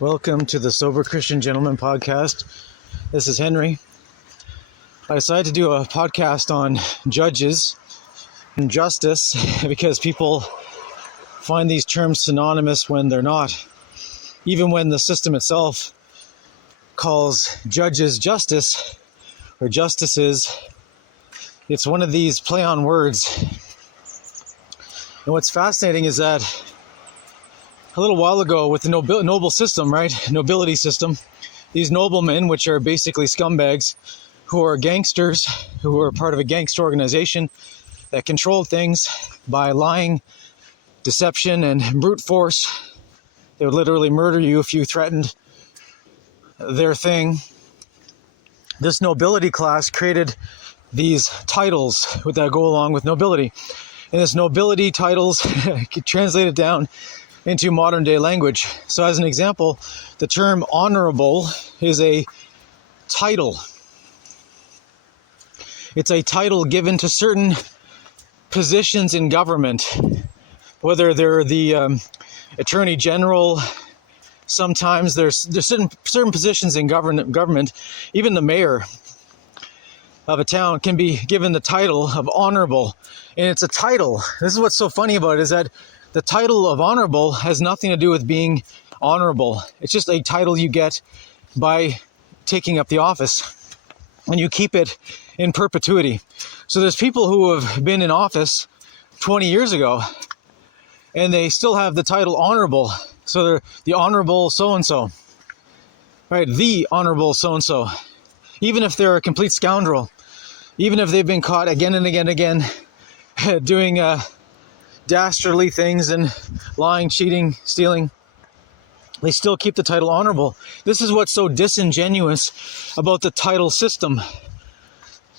Welcome to the Sober Christian Gentleman podcast. This is Henry. I decided to do a podcast on judges and justice because people find these terms synonymous when they're not. Even when the system itself calls judges justice or justices, it's one of these play on words. And what's fascinating is that a little while ago with the noble system, right? Nobility system, these noblemen, which are basically scumbags, who are gangsters, who are part of a gangster organization that controlled things by lying, deception, and brute force. They would literally murder you if you threatened their thing. This nobility class created these titles that go along with nobility. And this nobility titles translated down into modern day language. So as an example, the term honorable is a title. It's a title given to certain positions in government, whether they're the attorney general. Sometimes there's certain positions in government. Even the mayor of a town can be given the title of honorable, and it's a title. This is what's so funny about it, is that the title of honorable has nothing to do with being honorable. It's just a title you get by taking up the office, and you keep it in perpetuity. So there's people who have been in office 20 years ago, and they still have the title honorable. So they're the honorable so-and-so, right? The honorable so-and-so. Even if they're a complete scoundrel, even if they've been caught again and again and again doing dastardly things and lying, cheating, stealing, they still keep the title honorable. This is what's so disingenuous about the title system,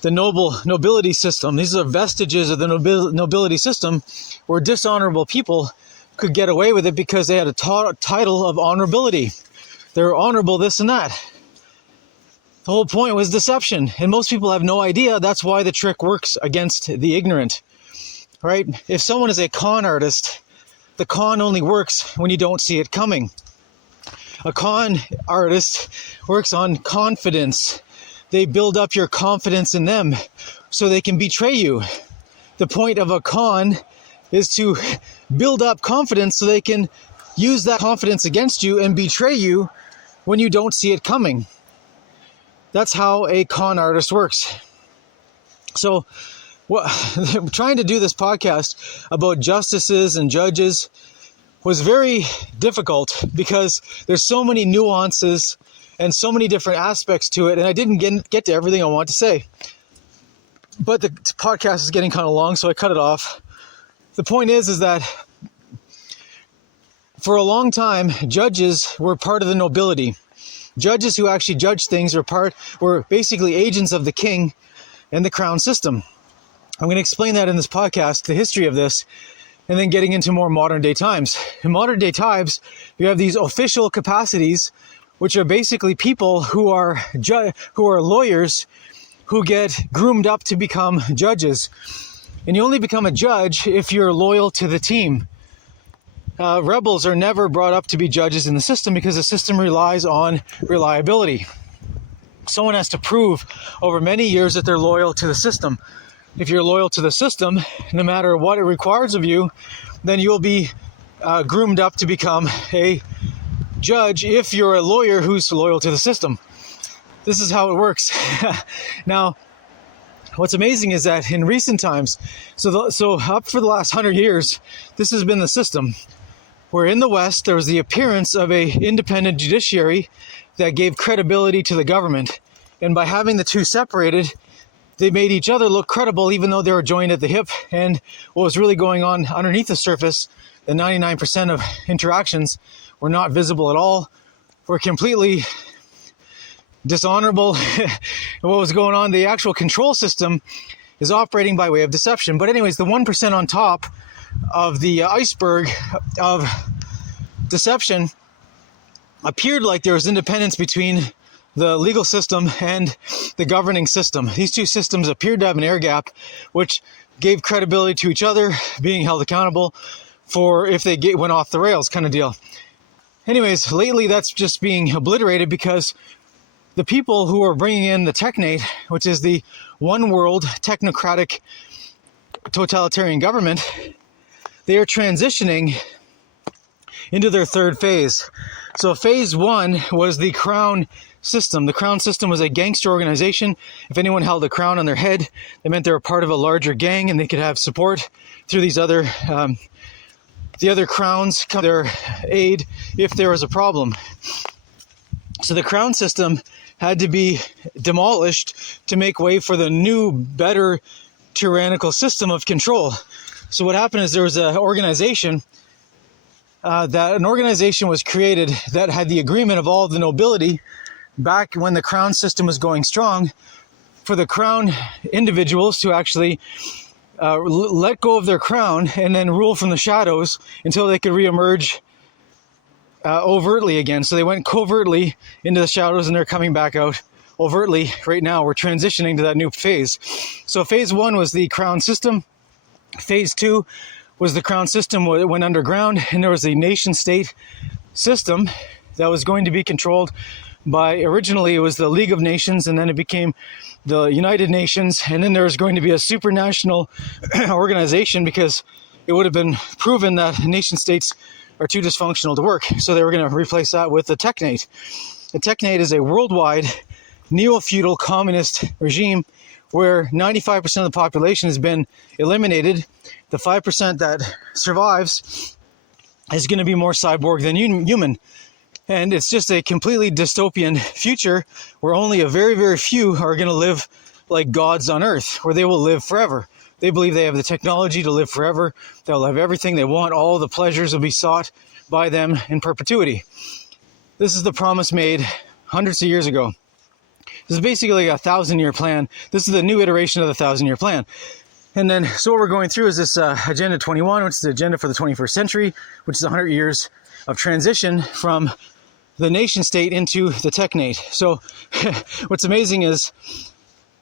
the nobility system. These are vestiges of the nobility system where dishonorable people could get away with it because they had a title of honorability. They were honorable this and that. The whole point was deception, and most people have no idea. That's why the trick works against the ignorant. Right? If someone is a con artist, the con only works when you don't see it coming. A con artist works on confidence. They build up your confidence in them so they can betray you. The point of a con is to build up confidence so they can use that confidence against you and betray you when you don't see it coming. That's how a con artist works. So, trying to do this podcast about justices and judges was very difficult because there's so many nuances and so many different aspects to it, and I didn't get to everything I want to say. But the podcast is getting kind of long, so I cut it off. The point is that for a long time, judges were part of the nobility. Judges who actually judged things were basically agents of the king and the crown system. I'm going to explain that in this podcast, the history of this, and then getting into more modern day times. In modern day times, you have these official capacities, which are basically people who are lawyers who get groomed up to become judges. And you only become a judge if you're loyal to the team. Rebels are never brought up to be judges in the system because the system relies on reliability. Someone has to prove over many years that they're loyal to the system. If you're loyal to the system, no matter what it requires of you, then you'll be groomed up to become a judge if you're a lawyer who's loyal to the system. This is how it works. Now, what's amazing is that in recent times, so up for the last 100 years, this has been the system, where in the West there was the appearance of a independent judiciary that gave credibility to the government. And by having the two separated, they made each other look credible even though they were joined at the hip. And what was really going on underneath the surface, the 99% of interactions were not visible at all, were completely dishonorable. And what was going on, the actual control system is operating by way of deception. But anyways, the 1% on top of the iceberg of deception appeared like there was independence between the legal system and the governing system. These two systems appeared to have an air gap, which gave credibility to each other, being held accountable for if they went off the rails kind of deal. Anyways, lately that's just being obliterated because the people who are bringing in the technate, which is the one world technocratic totalitarian government, they are transitioning into their third phase. So phase one was the crown system. The crown system was a gangster organization. If anyone held a crown on their head, it meant they were part of a larger gang and they could have support through these other, the other crowns come to their aid if there was a problem. So the crown system had to be demolished to make way for the new, better tyrannical system of control. So what happened is there was an organization was created that had the agreement of all the nobility back when the crown system was going strong, for the crown individuals to actually let go of their crown and then rule from the shadows until they could reemerge overtly again. So they went covertly into the shadows and they're coming back out overtly right now. We're transitioning to that new phase. So phase one was the crown system. Phase two was the crown system that went underground, and there was a nation state system that was going to be controlled by, originally it was the League of Nations, and then it became the United Nations, and then there was going to be a supranational organization because it would have been proven that nation states are too dysfunctional to work. So they were going to replace that with the technate. The technate is a worldwide neo-feudal communist regime where 95% of the population has been eliminated. The 5% that survives is going to be more cyborg than human. And it's just a completely dystopian future where only a very, very few are going to live like gods on earth, where they will live forever. They believe they have the technology to live forever. They'll have everything they want. All the pleasures will be sought by them in perpetuity. This is the promise made hundreds of years ago. This is basically a 1,000-year plan. This is the new iteration of the 1,000-year plan. And then, so what we're going through is this Agenda 21, which is the agenda for the 21st century, which is 100 years of transition from the nation state into the technate. So what's amazing is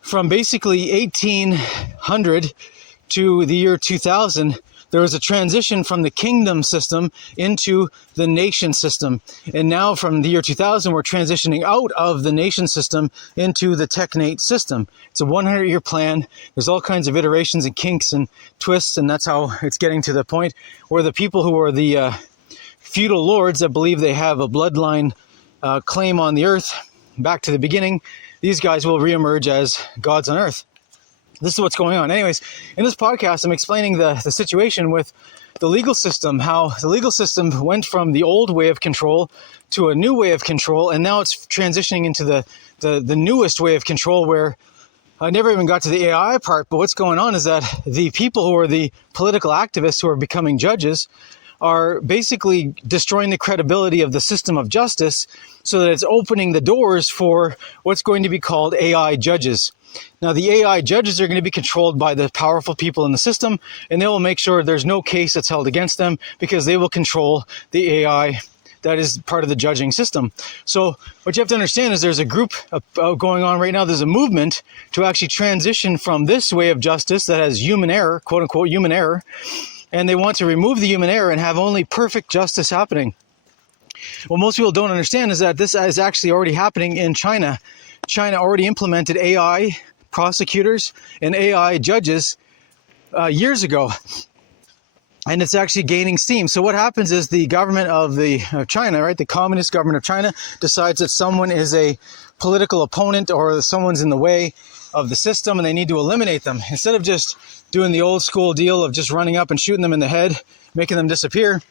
from basically 1800 to the year 2000, there was a transition from the kingdom system into the nation system. And now from the year 2000, we're transitioning out of the nation system into the technate system. It's a 100-year plan. There's all kinds of iterations and kinks and twists, and that's how it's getting to the point where the people who are the feudal lords that believe they have a bloodline claim on the earth back to the beginning, these guys will reemerge as gods on earth. This is what's going on. Anyways, in this podcast, I'm explaining the situation with the legal system, how the legal system went from the old way of control to a new way of control, and now it's transitioning into the newest way of control, where I never even got to the AI part, but what's going on is that the people who are the political activists who are becoming judges are basically destroying the credibility of the system of justice so that it's opening the doors for what's going to be called AI judges. Now, the AI judges are going to be controlled by the powerful people in the system, and they will make sure there's no case that's held against them because they will control the AI that is part of the judging system. So what you have to understand is there's a group going on right now. There's a movement to actually transition from this way of justice that has human error, quote unquote human error, and they want to remove the human error and have only perfect justice happening. What most people don't understand is that this is actually already happening in China. China already implemented AI prosecutors and AI judges years ago. and it's actually gaining steam. So what happens is the government of China, right, the communist government of China, decides that someone is a political opponent or someone's in the way of the system and they need to eliminate them. Instead of just doing the old school deal of just running up and shooting them in the head, making them disappear,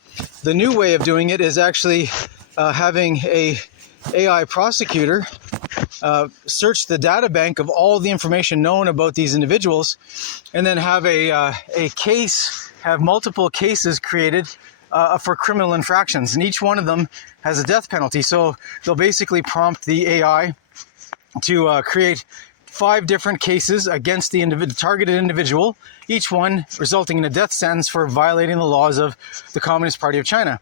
the new way of doing it is actually having a AI prosecutor search the data bank of all the information known about these individuals, and then have have multiple cases created for criminal infractions, and each one of them has a death penalty. So they'll basically prompt the AI to create 5 different cases against the targeted individual, each one resulting in a death sentence for violating the laws of the Communist Party of China.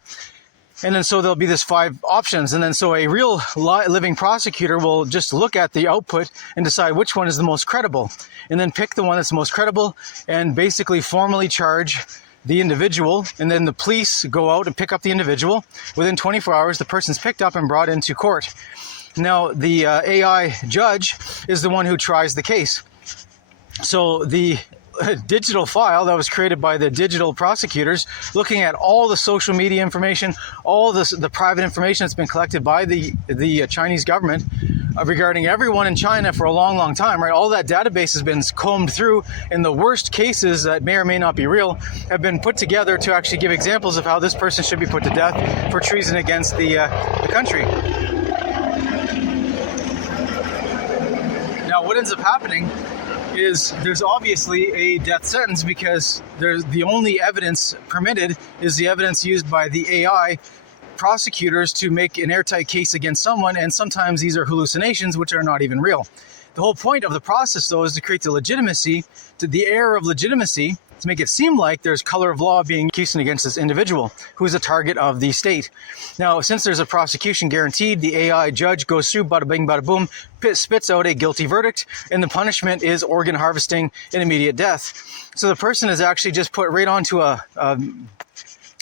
And then so there'll be this 5 options. And then so a real living prosecutor will just look at the output and decide which one is the most credible, and then pick the one that's the most credible and basically formally charge the individual. And then the police go out and pick up the individual. Within 24 hours, the person's picked up and brought into court. Now, the AI judge is the one who tries the case. So the digital file that was created by the digital prosecutors, looking at all the social media information, all the private information that's been collected by the Chinese government regarding everyone in China for a long, long time, right? All that database has been combed through, and the worst cases that may or may not be real have been put together to actually give examples of how this person should be put to death for treason against the country. Now, what ends up happening is there's obviously a death sentence, because the only evidence permitted is the evidence used by the AI prosecutors to make an airtight case against someone, and sometimes these are hallucinations which are not even real. The whole point of the process, though, is to create the air of legitimacy, to make it seem like there's color of law being used against this individual who is a target of the state. Now, since there's a prosecution guaranteed, the AI judge goes through, bada bing, bada boom, spits out a guilty verdict, and the punishment is organ harvesting and immediate death. So the person is actually just put right onto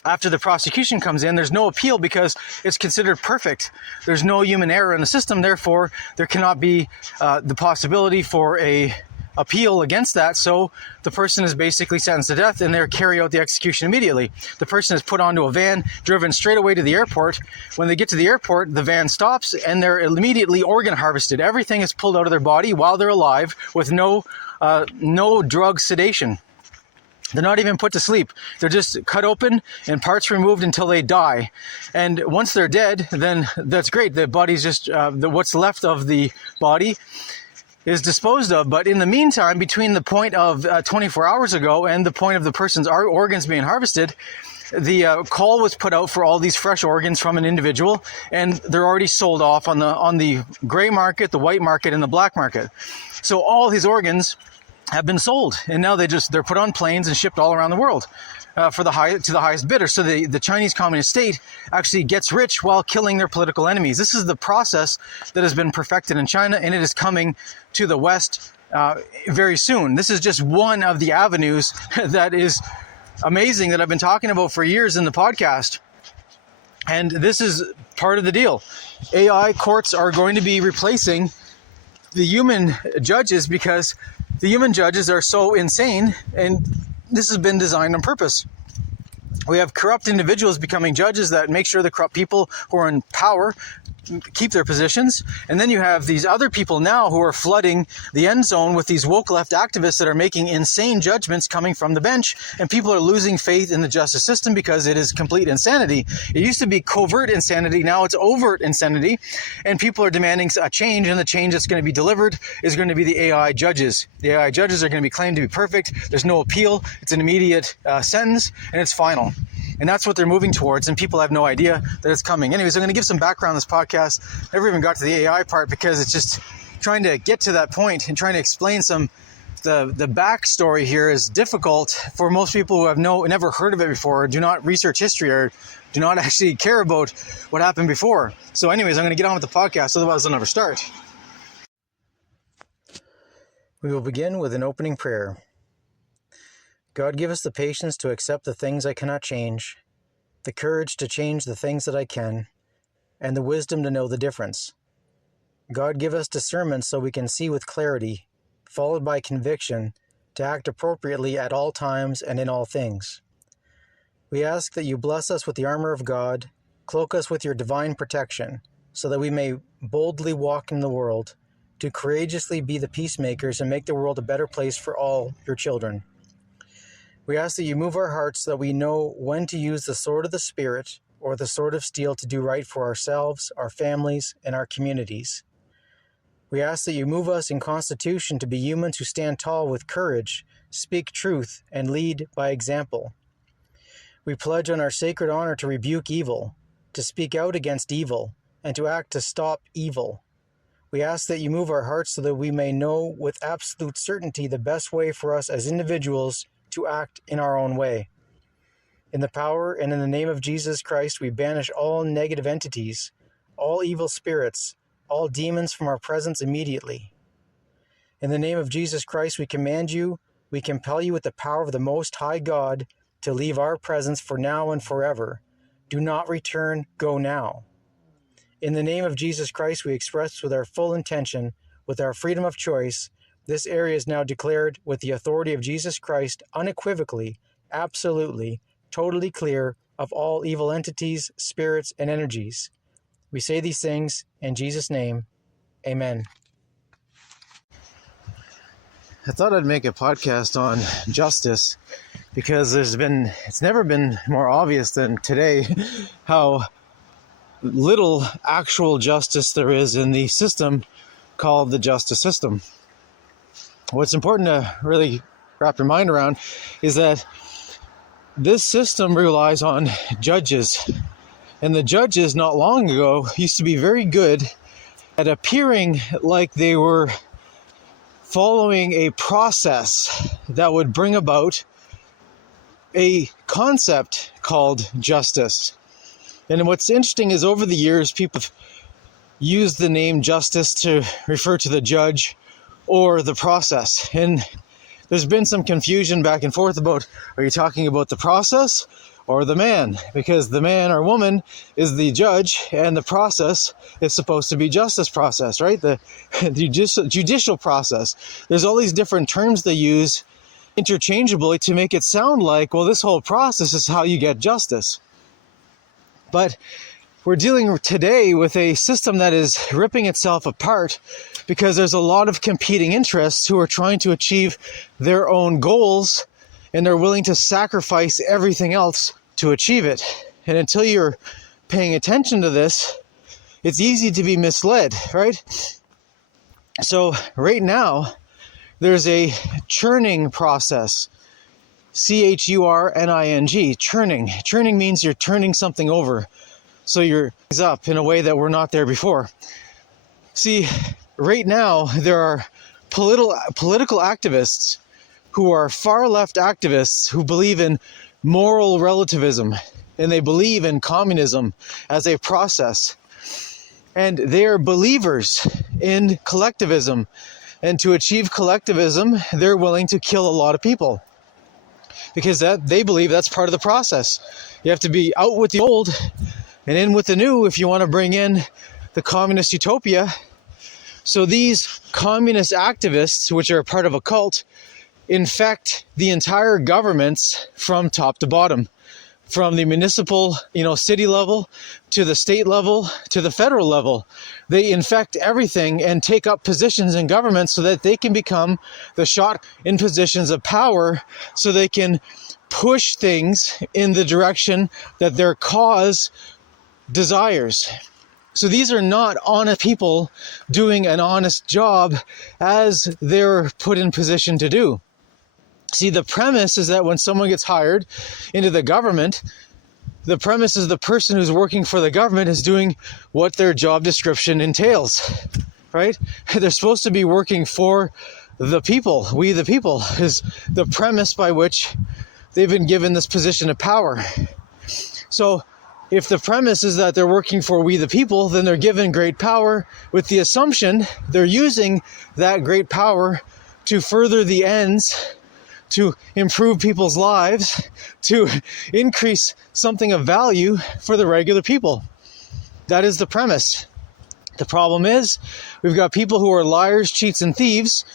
after the prosecution comes in, there's no appeal because it's considered perfect. There's no human error in the system, therefore there cannot be the possibility for a appeal against that. So the person is basically sentenced to death, and they carry out the execution immediately. The person is put onto a van, driven straight away to the airport. When they get to the airport, the van stops and they're immediately organ harvested. Everything is pulled out of their body while they're alive with no drug sedation. They're not even put to sleep. They're just cut open and parts removed until they die. And once they're dead, then that's great. The body's just what's left of the body is disposed of. But in the meantime, between the point of 24 hours ago and the point of the person's organs being harvested, the call was put out for all these fresh organs from an individual, and they're already sold off on the gray market, the white market, and the black market. So all his organs have been sold, and now they're put on planes and shipped all around the world to the highest bidder. So the Chinese Communist state actually gets rich while killing their political enemies. This is the process that has been perfected in China, and it is coming to the West very soon. This is just one of the avenues that is amazing that I've been talking about for years in the podcast. And this is part of the deal. AI courts are going to be replacing the human judges, because the human judges are so insane, and this has been designed on purpose. We have corrupt individuals becoming judges that make sure the corrupt people who are in power keep their positions. And then you have these other people now who are flooding the end zone with these woke left activists that are making insane judgments coming from the bench. And people are losing faith in the justice system because it is complete insanity. It used to be covert insanity. Now it's overt insanity. And people are demanding a change. And the change that's going to be delivered is going to be the AI judges. The AI judges are going to be claimed to be perfect. There's no appeal. It's an immediate sentence, and it's final. And that's what they're moving towards, and people have no idea that it's coming. Anyways, I'm going to give some background on this podcast. Never even got to the AI part because it's just trying to get to that point and trying to explain the backstory here is difficult for most people who have never heard of it before, or do not research history, or do not actually care about what happened before. So anyways, I'm going to get on with the podcast, otherwise I'll never start. We will begin with an opening prayer. God, give us the patience to accept the things I cannot change, the courage to change the things that I can, and the wisdom to know the difference. God, give us discernment so we can see with clarity, followed by conviction, to act appropriately at all times and in all things. We ask that you bless us with the armor of God, cloak us with your divine protection, so that we may boldly walk in the world, to courageously be the peacemakers and make the world a better place for all your children. We ask that you move our hearts so that we know when to use the sword of the Spirit or the sword of steel to do right for ourselves, our families, and our communities. We ask that you move us in constitution to be humans who stand tall with courage, speak truth, and lead by example. We pledge on our sacred honor to rebuke evil, to speak out against evil, and to act to stop evil. We ask that you move our hearts so that we may know with absolute certainty the best way for us as individuals to act in our own way. In the power and in the name of Jesus Christ, we banish all negative entities, all evil spirits, all demons from our presence immediately. In the name of Jesus Christ, we command you, we compel you with the power of the Most High God to leave our presence for now and forever. Do not return, go now. In the name of Jesus Christ, we express with our full intention, with our freedom of choice, this area is now declared with the authority of Jesus Christ unequivocally, absolutely, totally clear of all evil entities, spirits, and energies. We say these things in Jesus' name. Amen. I thought I'd make a podcast on justice because it's never been more obvious than today how little actual justice there is in the system called the justice system. What's important to really wrap your mind around is that this system relies on judges. And the judges not long ago used to be very good at appearing like they were following a process that would bring about a concept called justice. And what's interesting is over the years, people have used the name justice to refer to the judge or the process. And there's been some confusion back and forth about, are you talking about the process or the man? Because the man or woman is the judge and the process is supposed to be justice process, right? The judicial process. There's all these different terms they use interchangeably to make it sound like, well, this whole process is how you get justice. But we're dealing today with a system that is ripping itself apart because there's a lot of competing interests who are trying to achieve their own goals, and they're willing to sacrifice everything else to achieve it. And until you're paying attention to this, it's easy to be misled, right? So right now, there's a churning process. C-H-U-R-N-I-G, churning. Churning means you're turning something over. So you're up in a way that we're not there before. See, right now, there are political activists who are far left activists who believe in moral relativism, and they believe in communism as a process. And they are believers in collectivism. And to achieve collectivism, they're willing to kill a lot of people because they believe that's part of the process. You have to be out with the old and in with the new if you want to bring in the communist utopia. So these communist activists, which are part of a cult, infect the entire governments from top to bottom, from the municipal, city level to the state level to the federal level. They infect everything and take up positions in government so that they can become the shot in positions of power, so they can push things in the direction that their cause desires. So these are not honest people doing an honest job as they're put in position to do. See, the premise is that when someone gets hired into the government, the premise is the person who's working for the government is doing what their job description entails, right? They're supposed to be working for the people. We the people is the premise by which they've been given this position of power. So if the premise is that they're working for we the people, then they're given great power with the assumption they're using that great power to further the ends, to improve people's lives, to increase something of value for the regular people. That is the premise. The problem is we've got people who are liars, cheats, and thieves,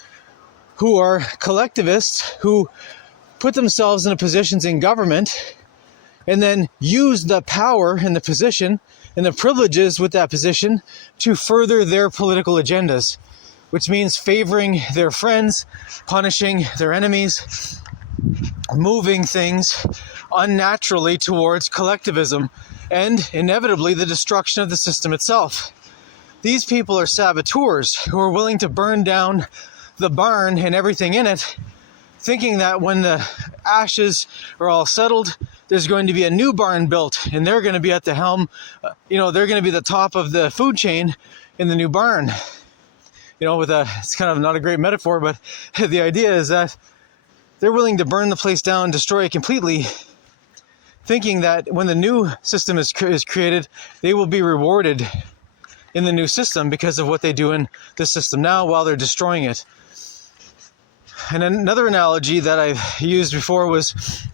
who are collectivists, who put themselves in positions in government and then use the power and the position and the privileges with that position to further their political agendas, which means favoring their friends, punishing their enemies, moving things unnaturally towards collectivism, and inevitably the destruction of the system itself. These people are saboteurs who are willing to burn down the barn and everything in it, thinking that when the ashes are all settled, there's going to be a new barn built, and they're going to be at the helm. They're going to be the top of the food chain in the new barn. It's kind of not a great metaphor, but the idea is that they're willing to burn the place down, destroy it completely, thinking that when the new system is created, they will be rewarded in the new system because of what they do in the system now while they're destroying it. And another analogy that I've used before was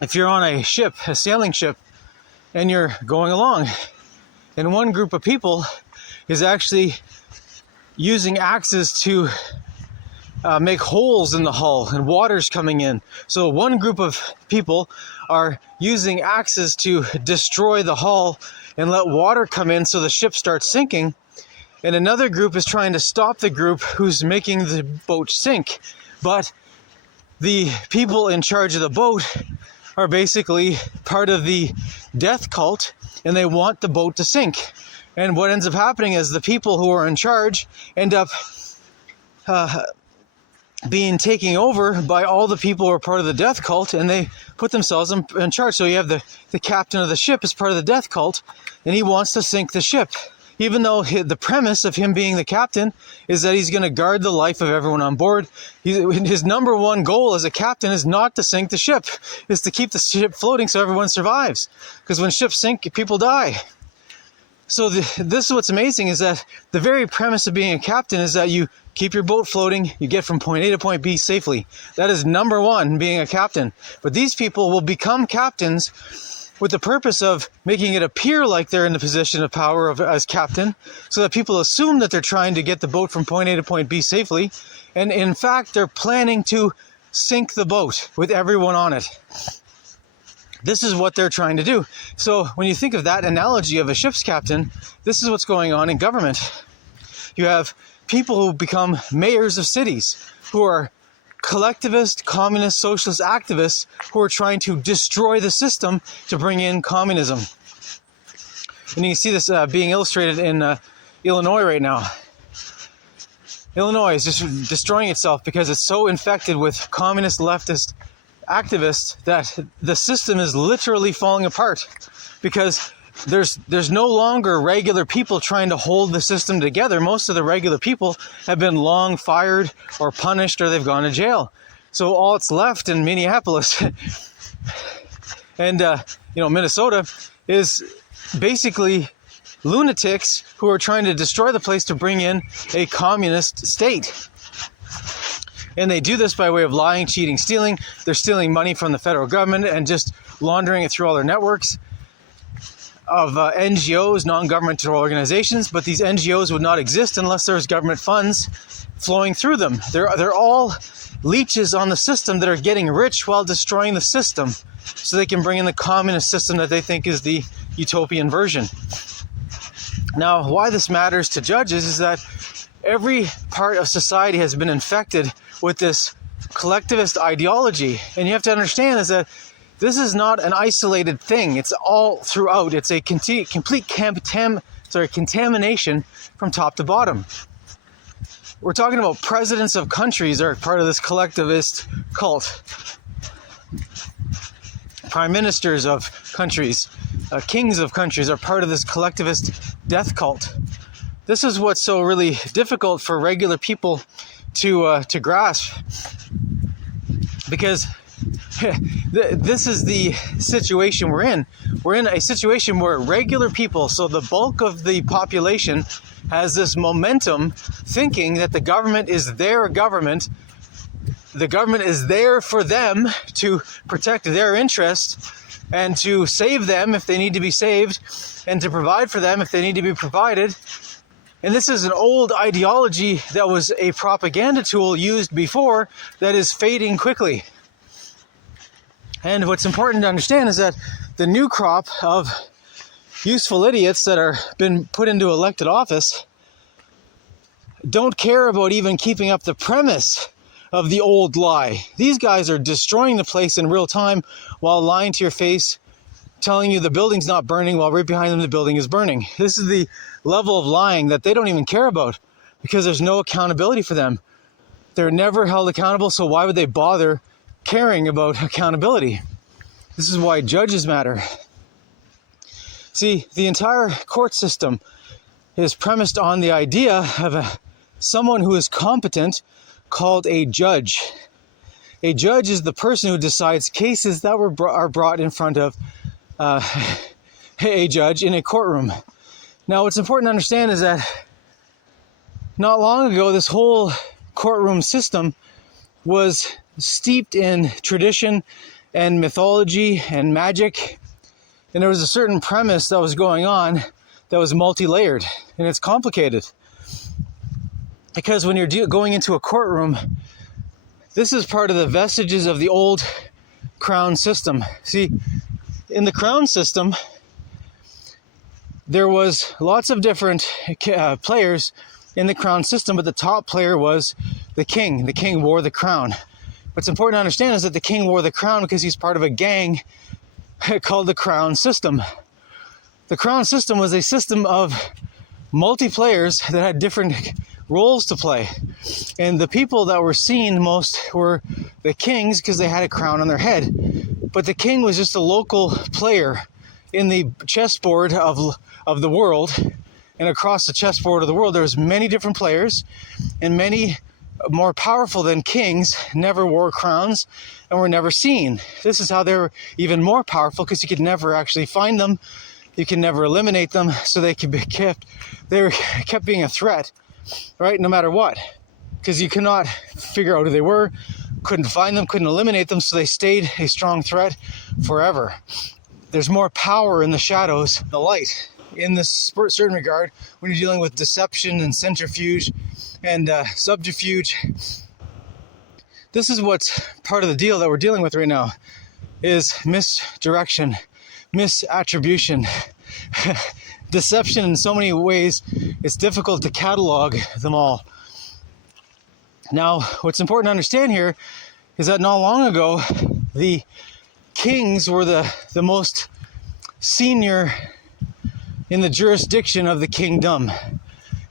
if you're on a ship, a sailing ship, and you're going along, and one group of people is actually using axes to make holes in the hull, and water's coming in. So one group of people are using axes to destroy the hull and let water come in so the ship starts sinking. And another group is trying to stop the group who's making the boat sink. But the people in charge of the boat are basically part of the death cult, and they want the boat to sink. And what ends up happening is the people who are in charge end up being taken over by all the people who are part of the death cult, and they put themselves in charge. So you have the captain of the ship is part of the death cult, and he wants to sink the ship, even though the premise of him being the captain is that he's going to guard the life of everyone on board. His number one goal as a captain is not to sink the ship, is to keep the ship floating so everyone survives. Because when ships sink, people die. So this is what's amazing, is that the very premise of being a captain is that you keep your boat floating, you get from point A to point B safely. That is number one, being a captain. But these people will become captains with the purpose of making it appear like they're in the position of power as captain, so that people assume that they're trying to get the boat from point A to point B safely. And in fact, they're planning to sink the boat with everyone on it. This is what they're trying to do. So when you think of that analogy of a ship's captain, this is what's going on in government. You have people who become mayors of cities, who are collectivist, communist, socialist activists who are trying to destroy the system to bring in communism. And you can see this being illustrated in Illinois right now. Illinois is just destroying itself because it's so infected with communist, leftist activists that the system is literally falling apart, because there's no longer regular people trying to hold the system together. Most of the regular people have been long fired or punished, or they've gone to jail. So all that's left in Minneapolis and Minnesota is basically lunatics who are trying to destroy the place to bring in a communist state. And they do this by way of lying, cheating, stealing. They're stealing money from the federal government and just laundering it through all their networks of NGOs, non-governmental organizations. But these NGOs would not exist unless there's government funds flowing through them. They're all leeches on the system that are getting rich while destroying the system, so they can bring in the communist system that they think is the utopian version. Now, why this matters to judges is that every part of society has been infected with this collectivist ideology. And you have to understand is that this is not an isolated thing. It's all throughout. It's a complete contamination from top to bottom. We're talking about presidents of countries are part of this collectivist cult. Prime ministers of countries, kings of countries are part of this collectivist death cult. This is what's so really difficult for regular people to grasp, because this is the situation we're in. We're in a situation where regular people, so the bulk of the population, has this momentum thinking that the government is their government. The government is there for them to protect their interests and to save them if they need to be saved and to provide for them if they need to be provided. And this is an old ideology that was a propaganda tool used before that is fading quickly. And what's important to understand is that the new crop of useful idiots that are been put into elected office don't care about even keeping up the premise of the old lie. These guys are destroying the place in real time while lying to your face, telling you the building's not burning while right behind them the building is burning. This is the level of lying that they don't even care about because there's no accountability for them. They're never held accountable, so why would they bother caring about accountability? This is why judges matter. See, the entire court system is premised on the idea of someone who is competent called a judge. A judge is the person who decides cases that are brought in front of a judge in a courtroom. Now, what's important to understand is that not long ago, this whole courtroom system was steeped in tradition and mythology and magic, and there was a certain premise that was going on that was multi-layered, and it's complicated. Because when you're going into a courtroom, this is part of the vestiges of the old crown system. See, in the crown system, there was lots of different players in the crown system, but the top player was the king. The king wore the crown. What's important to understand is that the king wore the crown because he's part of a gang called the crown system. The crown system was a system of multi-players that had different roles to play. And the people that were seen most were the kings because they had a crown on their head. But the king was just a local player in the chessboard of the world. And across the chessboard of the world, there was many different players, and many more powerful than kings never wore crowns and were never seen. This is how they were even more powerful, because you could never actually find them. You can never eliminate them, so they could be kept being a threat, right? No matter what, because you cannot figure out who they were, couldn't find them, couldn't eliminate them, so they stayed a strong threat forever. There's more power in the shadows, the light, in this certain regard, when you're dealing with deception and centrifuge and subterfuge. This is what's part of the deal that we're dealing with right now, is misdirection, misattribution, deception. In so many ways, it's difficult to catalog them all. Now, what's important to understand here is that not long ago, the kings were the most senior in the jurisdiction of the kingdom.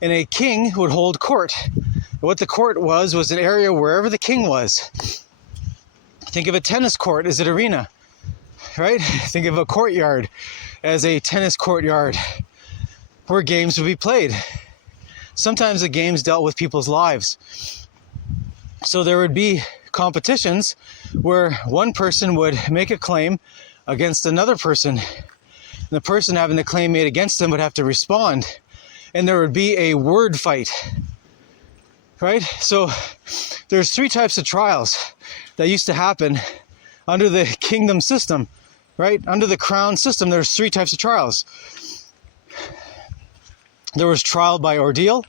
And a king would hold court. What the court was an area wherever the king was. Think of a tennis court as an arena, right? Think of a courtyard as a tennis courtyard where games would be played. Sometimes the games dealt with people's lives. So there would be competitions where one person would make a claim against another person. And the person having the claim made against them would have to respond. And there would be a word fight, right? So there's three types of trials that used to happen under the kingdom system, right? Under the crown system, there's three types of trials. There was trial by ordeal,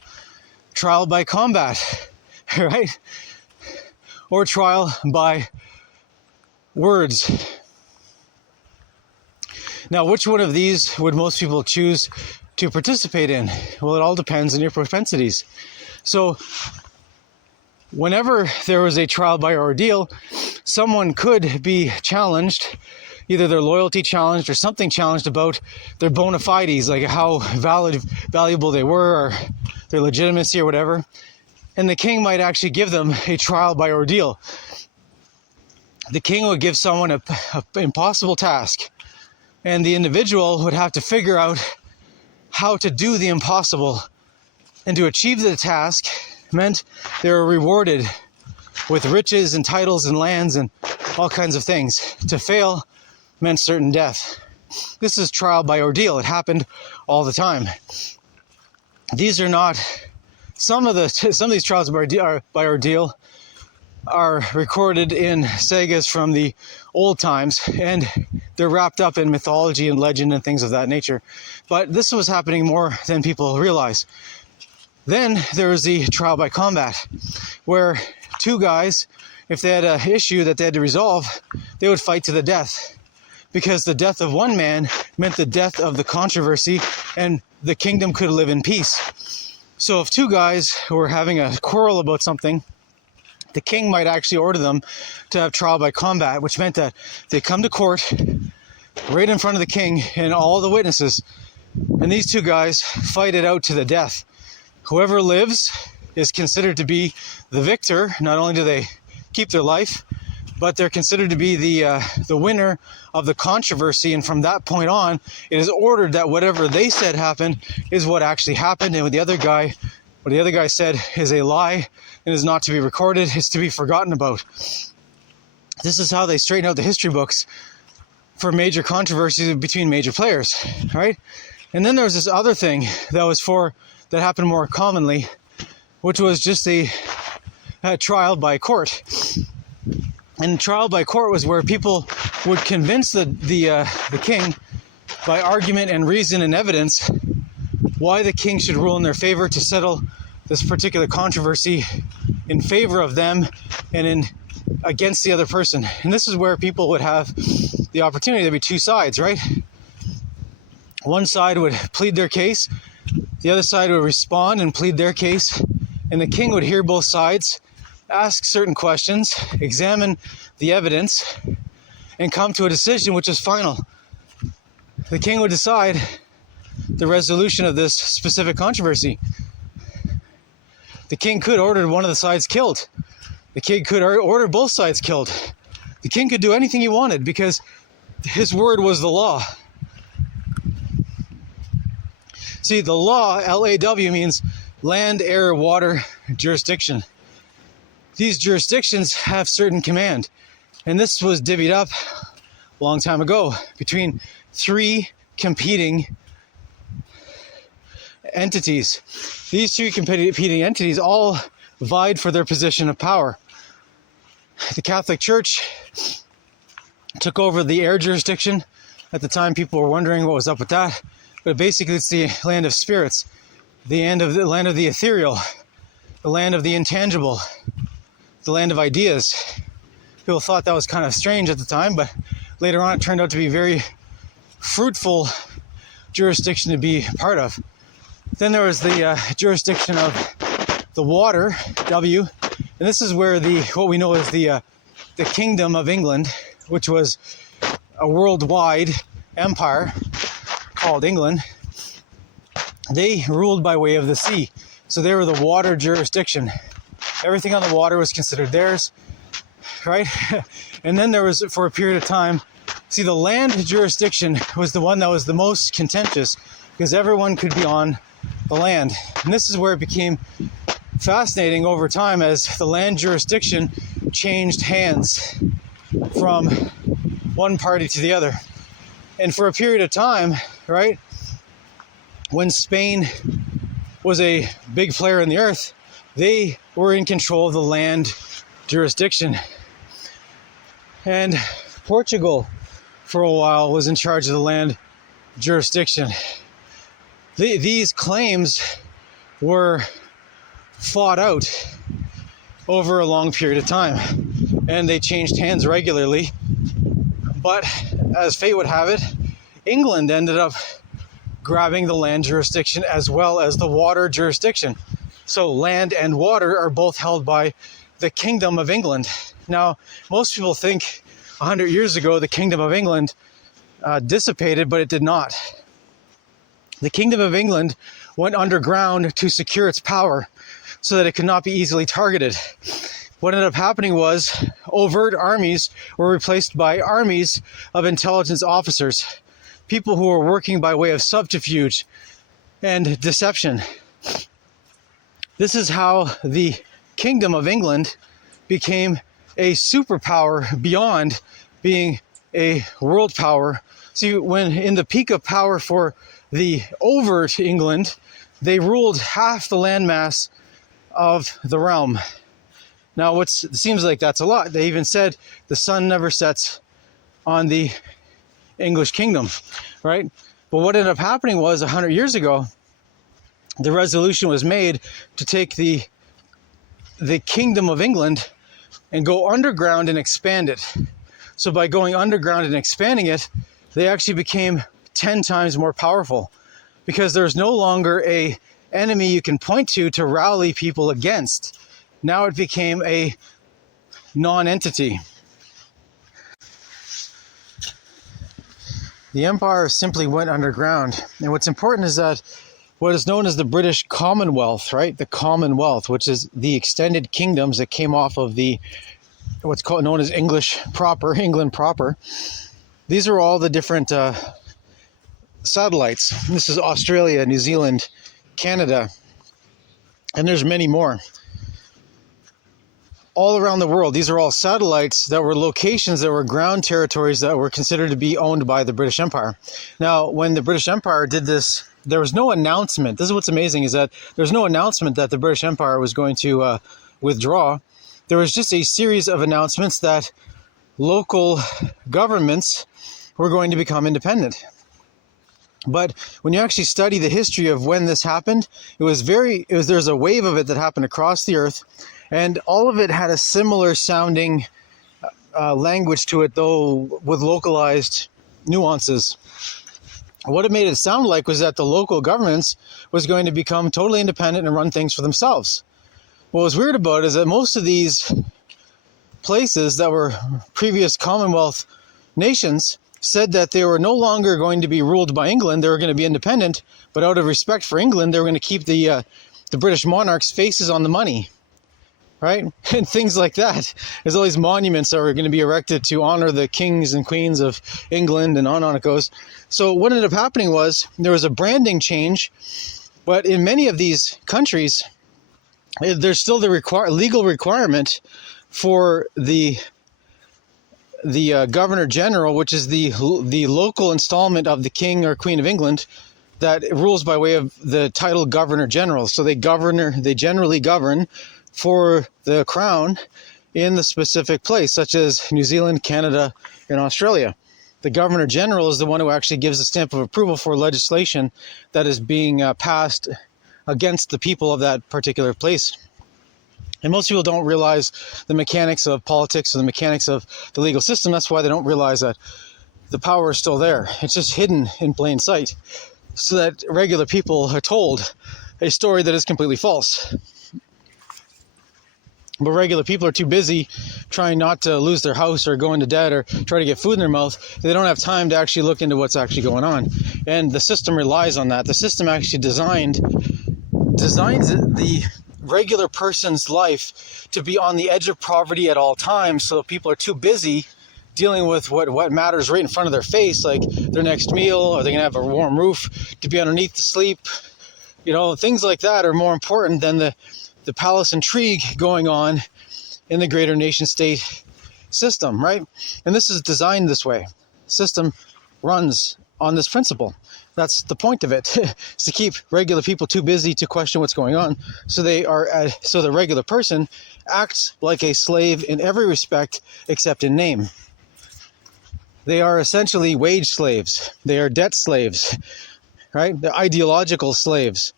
trial by combat, right? Or trial by words. Now, which one of these would most people choose to participate in? Well, it all depends on your propensities. So whenever there was a trial by ordeal, someone could be challenged, either their loyalty challenged or something challenged about their bona fides, like how valuable they were, or their legitimacy or whatever. And the king might actually give them a trial by ordeal. The king would give someone an impossible task, and the individual would have to figure out how to do the impossible. And to achieve the task meant they were rewarded with riches and titles and lands and all kinds of things. To fail meant certain death. This is trial by ordeal. It happened all the time. These are not, some of these trials by ordeal are recorded in sagas from the old times, and they're wrapped up in mythology and legend and things of that nature. But this was happening more than people realize. Then there was the trial by combat, where two guys if they had an issue that they had to resolve, they would fight to the death. Because the death of one man meant the death of the controversy, and the kingdom could live in peace. So if two guys were having a quarrel about something, the king might actually order them to have trial by combat, which meant that they come to court right in front of the king and all the witnesses, and these two guys fight it out to the death. Whoever lives is considered to be the victor. Not only do they keep their life, but they're considered to be the winner of the controversy, and from that point on, it is ordered that whatever they said happened is what actually happened, and what the other guy said is a lie and is not to be recorded, is to be forgotten about. This is how they straighten out the history books for major controversies between major players, right? And then there was this other thing that happened more commonly, which was just a trial by court. And trial by court was where people would convince the king by argument and reason and evidence why the king should rule in their favor to settle this particular controversy in favor of them and against the other person. And this is where people would have the opportunity. There'd be two sides, right? One side would plead their case, the other side would respond and plead their case, and the king would hear both sides, ask certain questions, examine the evidence, and come to a decision which is final. The king would decide the resolution of this specific controversy. The king could order one of the sides killed. The king could order both sides killed. The king could do anything he wanted because his word was the law. See, the law, L-A-W, means land, air, water, jurisdiction. These jurisdictions have certain command. And this was divvied up a long time ago between three competing entities. These three competing entities all vied for their position of power. The Catholic Church took over the air jurisdiction. At the time, people were wondering what was up with that. But basically, it's the land of spirits, the land of the ethereal, the land of the intangible, the land of ideas. People thought that was kind of strange at the time, but later on it turned out to be a very fruitful jurisdiction to be part of. Then there was the jurisdiction of the water, W, and this is where what we know as the Kingdom of England, which was a worldwide empire called England. They ruled by way of the sea, so they were the water jurisdiction. Everything on the water was considered theirs, right? And then there was, for a period of time, see, the land jurisdiction was the one that was the most contentious because everyone could be on the land. And this is where it became fascinating over time as the land jurisdiction changed hands from one party to the other. And for a period of time, right, when Spain was a big player in the earth, they were in control of the land jurisdiction. And Portugal, for a while, was in charge of the land jurisdiction. These claims were fought out over a long period of time, and they changed hands regularly. But as fate would have it, England ended up grabbing the land jurisdiction as well as the water jurisdiction. So land and water are both held by the Kingdom of England. Now, most people think 100 years ago the Kingdom of England dissipated, but it did not. The Kingdom of England went underground to secure its power so that it could not be easily targeted. What ended up happening was overt armies were replaced by armies of intelligence officers, people who were working by way of subterfuge and deception. This is how the Kingdom of England became a superpower beyond being a world power. See, when in the peak of power for the overt England, they ruled half the landmass of the realm. Now, it seems like that's a lot. They even said the sun never sets on the English kingdom, right? But what ended up happening was 100 years ago, the resolution was made to take the Kingdom of England and go underground and expand it. So by going underground and expanding it, they actually became 10 times more powerful, because there's no longer a enemy you can point to rally people against. Now it became a non-entity. The empire simply went underground. And what's important is that what is known as the British Commonwealth, right? The Commonwealth, which is the extended kingdoms that came off of the what's called known as England proper. These are all the different satellites. This is Australia, New Zealand, Canada, and there's many more. All around the world, these are all satellites that were locations that were ground territories that were considered to be owned by the British Empire. Now, when the British Empire did this, there was no announcement. This is what's amazing, is that there's no announcement that the British Empire was going to withdraw. There was just a series of announcements that local governments were going to become independent. But when you actually study the history of when this happened, there's a wave of it that happened across the earth, and all of it had a similar sounding language to it, though with localized nuances. What it made it sound like was that the local governments was going to become totally independent and run things for themselves. What was weird about it is that most of these places that were previous Commonwealth nations said that they were no longer going to be ruled by England. They were going to be independent, but out of respect for England, they were going to keep the British monarchs' faces on the money, right? And things like that. There's all these monuments that were going to be erected to honor the kings and queens of England, and on it goes. So what ended up happening was there was a branding change, but in many of these countries, there's still the legal requirement for the Governor General, which is the local installment of the King or Queen of England, that rules by way of the title Governor General. So they generally govern for the Crown in the specific place, such as New Zealand, Canada, and Australia. The Governor General is the one who actually gives the stamp of approval for legislation that is being passed against the people of that particular place. And most people don't realize the mechanics of politics or the mechanics of the legal system. That's why they don't realize that the power is still there. It's just hidden in plain sight, so that regular people are told a story that is completely false. But regular people are too busy trying not to lose their house or go into debt or try to get food in their mouth. They don't have time to actually look into what's actually going on. And the system relies on that. The system actually designs the regular person's life to be on the edge of poverty at all times, so people are too busy dealing with what matters right in front of their face, like their next meal, are they going to have a warm roof to be underneath to sleep? Things like that are more important than the palace intrigue going on in the greater nation state system, right? And this is designed this way. The system runs on this principle. That's the point of it, is to keep regular people too busy to question what's going on. So the regular person acts like a slave in every respect except in name. They are essentially wage slaves. They are debt slaves, right? They're ideological slaves.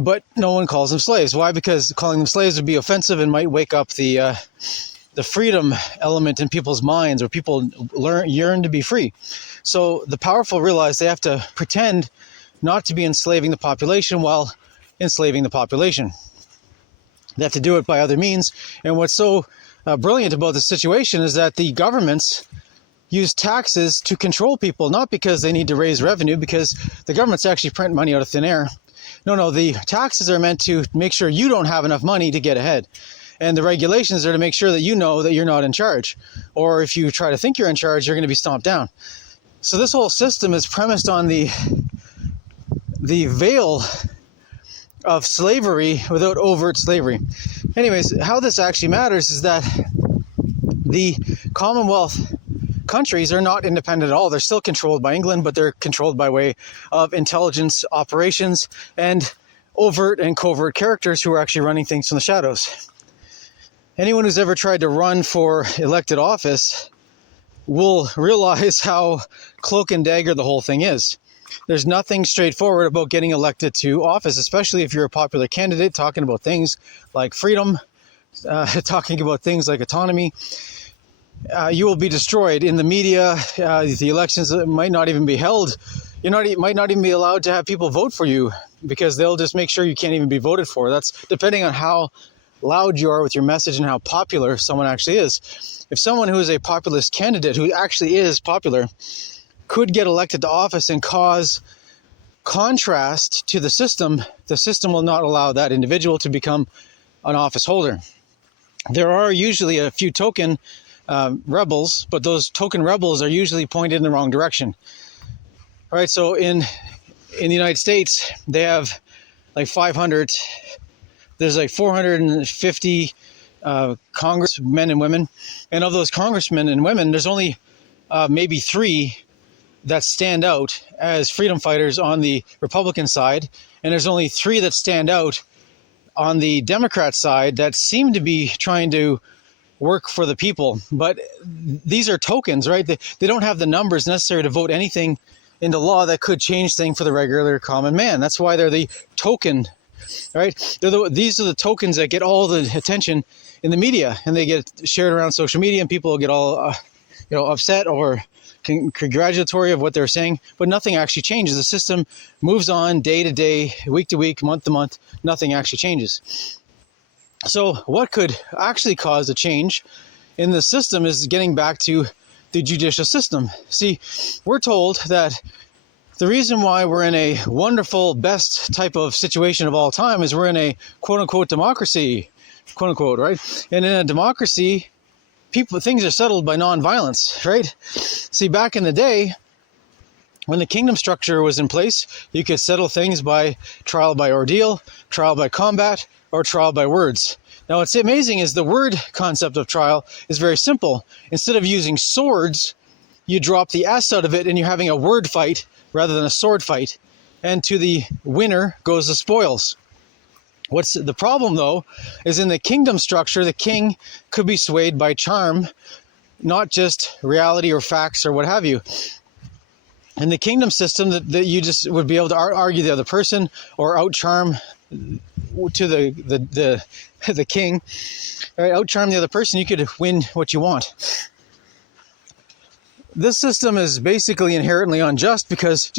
But no one calls them slaves. Why? Because calling them slaves would be offensive and might wake up the freedom element in people's minds, where people yearn to be free. So the powerful realize they have to pretend not to be enslaving the population while enslaving the population. They have to do it by other means. And what's so brilliant about the situation is that the governments use taxes to control people, not because they need to raise revenue, because the governments actually print money out of thin air. No, the taxes are meant to make sure you don't have enough money to get ahead. And the regulations are to make sure that you know that you're not in charge. Or if you try to think you're in charge, you're going to be stomped down. So this whole system is premised on the veil of slavery without overt slavery. Anyways, how this actually matters is that the Commonwealth countries are not independent at all. They're still controlled by England, but they're controlled by way of intelligence operations and overt and covert characters who are actually running things from the shadows. Anyone who's ever tried to run for elected office will realize how cloak and dagger the whole thing is. There's nothing straightforward about getting elected to office, especially if you're a popular candidate talking about things like freedom, talking about things like autonomy, you will be destroyed. In the media, the elections might not even be held. Might not even be allowed to have people vote for you, because they'll just make sure you can't even be voted for. That's depending on how loud you are with your message and how popular someone actually is. If someone who is a populist candidate, who actually is popular, could get elected to office and cause contrast to the system will not allow that individual to become an office holder. There are usually a few token rebels, but those token rebels are usually pointed in the wrong direction. All right, so in the United States, they have like 500. There's like 450 congressmen and women, and of those congressmen and women, there's only maybe 3 that stand out as freedom fighters on the Republican side, and there's only 3 that stand out on the Democrat side that seem to be trying to work for the people. But these are tokens, right? They don't have the numbers necessary to vote anything into law that could change things for the regular common man. That's why they're the token, right? These are the tokens that get all the attention in the media, and they get shared around social media, and people get all upset or congratulatory of what they're saying, but nothing actually changes. The system moves on day to day, week to week, month to month. Nothing actually changes. So what could actually cause a change in the system is getting back to the judicial system. See, we're told that the reason why we're in a wonderful, best type of situation of all time is we're in a quote-unquote democracy, quote-unquote, right? And in a democracy, things are settled by nonviolence, right? See, back in the day, when the kingdom structure was in place, you could settle things by trial by ordeal, trial by combat, or trial by words. Now, what's amazing is the word concept of trial is very simple. Instead of using swords, you drop the S out of it and you're having a word fight rather than a sword fight. And to the winner goes the spoils. What's the problem, though, is in the kingdom structure, the king could be swayed by charm, not just reality or facts or what have you. In the kingdom system, that you just would be able to argue the other person or out-charm to the king, right? Out-charm the other person, you could win what you want. This system is basically inherently unjust because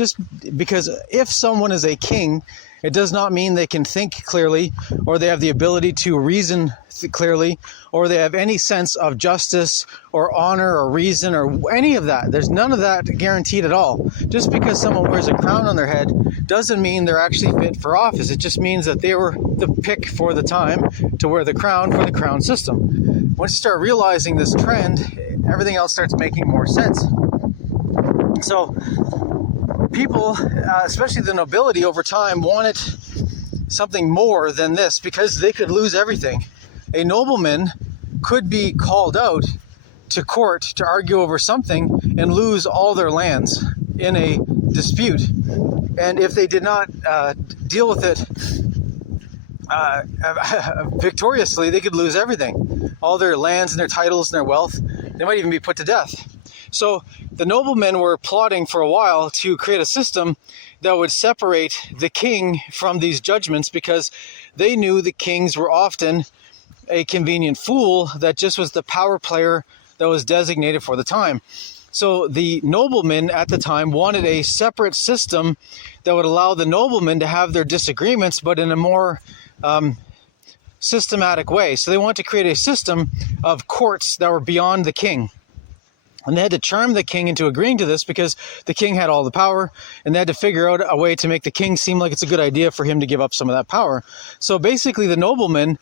if someone is a king, it does not mean they can think clearly, or they have the ability to reason clearly, or they have any sense of justice or honor or reason or any of that. There's none of that guaranteed at all. Just because someone wears a crown on their head doesn't mean they're actually fit for office. It just means that they were the pick for the time to wear the crown for the crown system. Once you start realizing this trend, everything else starts making more sense. So people, especially the nobility over time, wanted something more than this because they could lose everything. A nobleman could be called out to court to argue over something and lose all their lands in a dispute. And if they did not deal with it victoriously, they could lose everything. All their lands and their titles and their wealth. They might even be put to death. So the noblemen were plotting for a while to create a system that would separate the king from these judgments, because they knew the kings were often a convenient fool that just was the power player that was designated for the time. So the noblemen at the time wanted a separate system that would allow the noblemen to have their disagreements, but in a more systematic way. So they wanted to create a system of courts that were beyond the king. And they had to charm the king into agreeing to this because the king had all the power, and they had to figure out a way to make the king seem like it's a good idea for him to give up some of that power. So basically the noblemen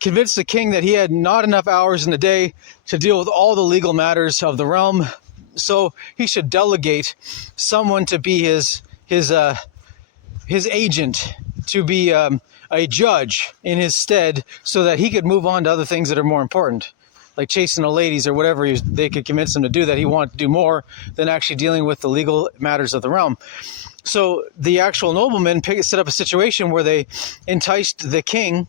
convinced the king that he had not enough hours in the day to deal with all the legal matters of the realm, so he should delegate someone to be his agent, to be a judge in his stead, so that he could move on to other things that are more important, like chasing the ladies or whatever they could convince him to do, that he wanted to do more than actually dealing with the legal matters of the realm. So the actual noblemen set up a situation where they enticed the king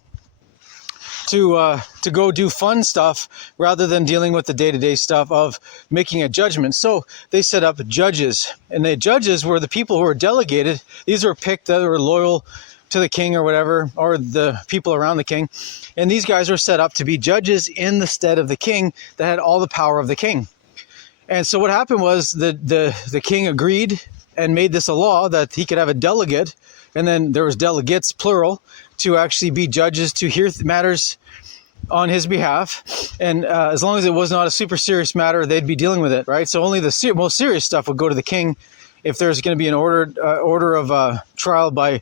to go do fun stuff rather than dealing with the day-to-day stuff of making a judgment. So they set up judges, and the judges were the people who were delegated. These were picked that were loyal to the king or whatever, or the people around the king. And these guys were set up to be judges in the stead of the king that had all the power of the king. And so what happened was the king agreed and made this a law that he could have a delegate, and then there was delegates, plural, to actually be judges to hear matters on his behalf. And as long as it was not a super serious matter, they'd be dealing with it, right? So only the most serious stuff would go to the king. If there's going to be an order of trial by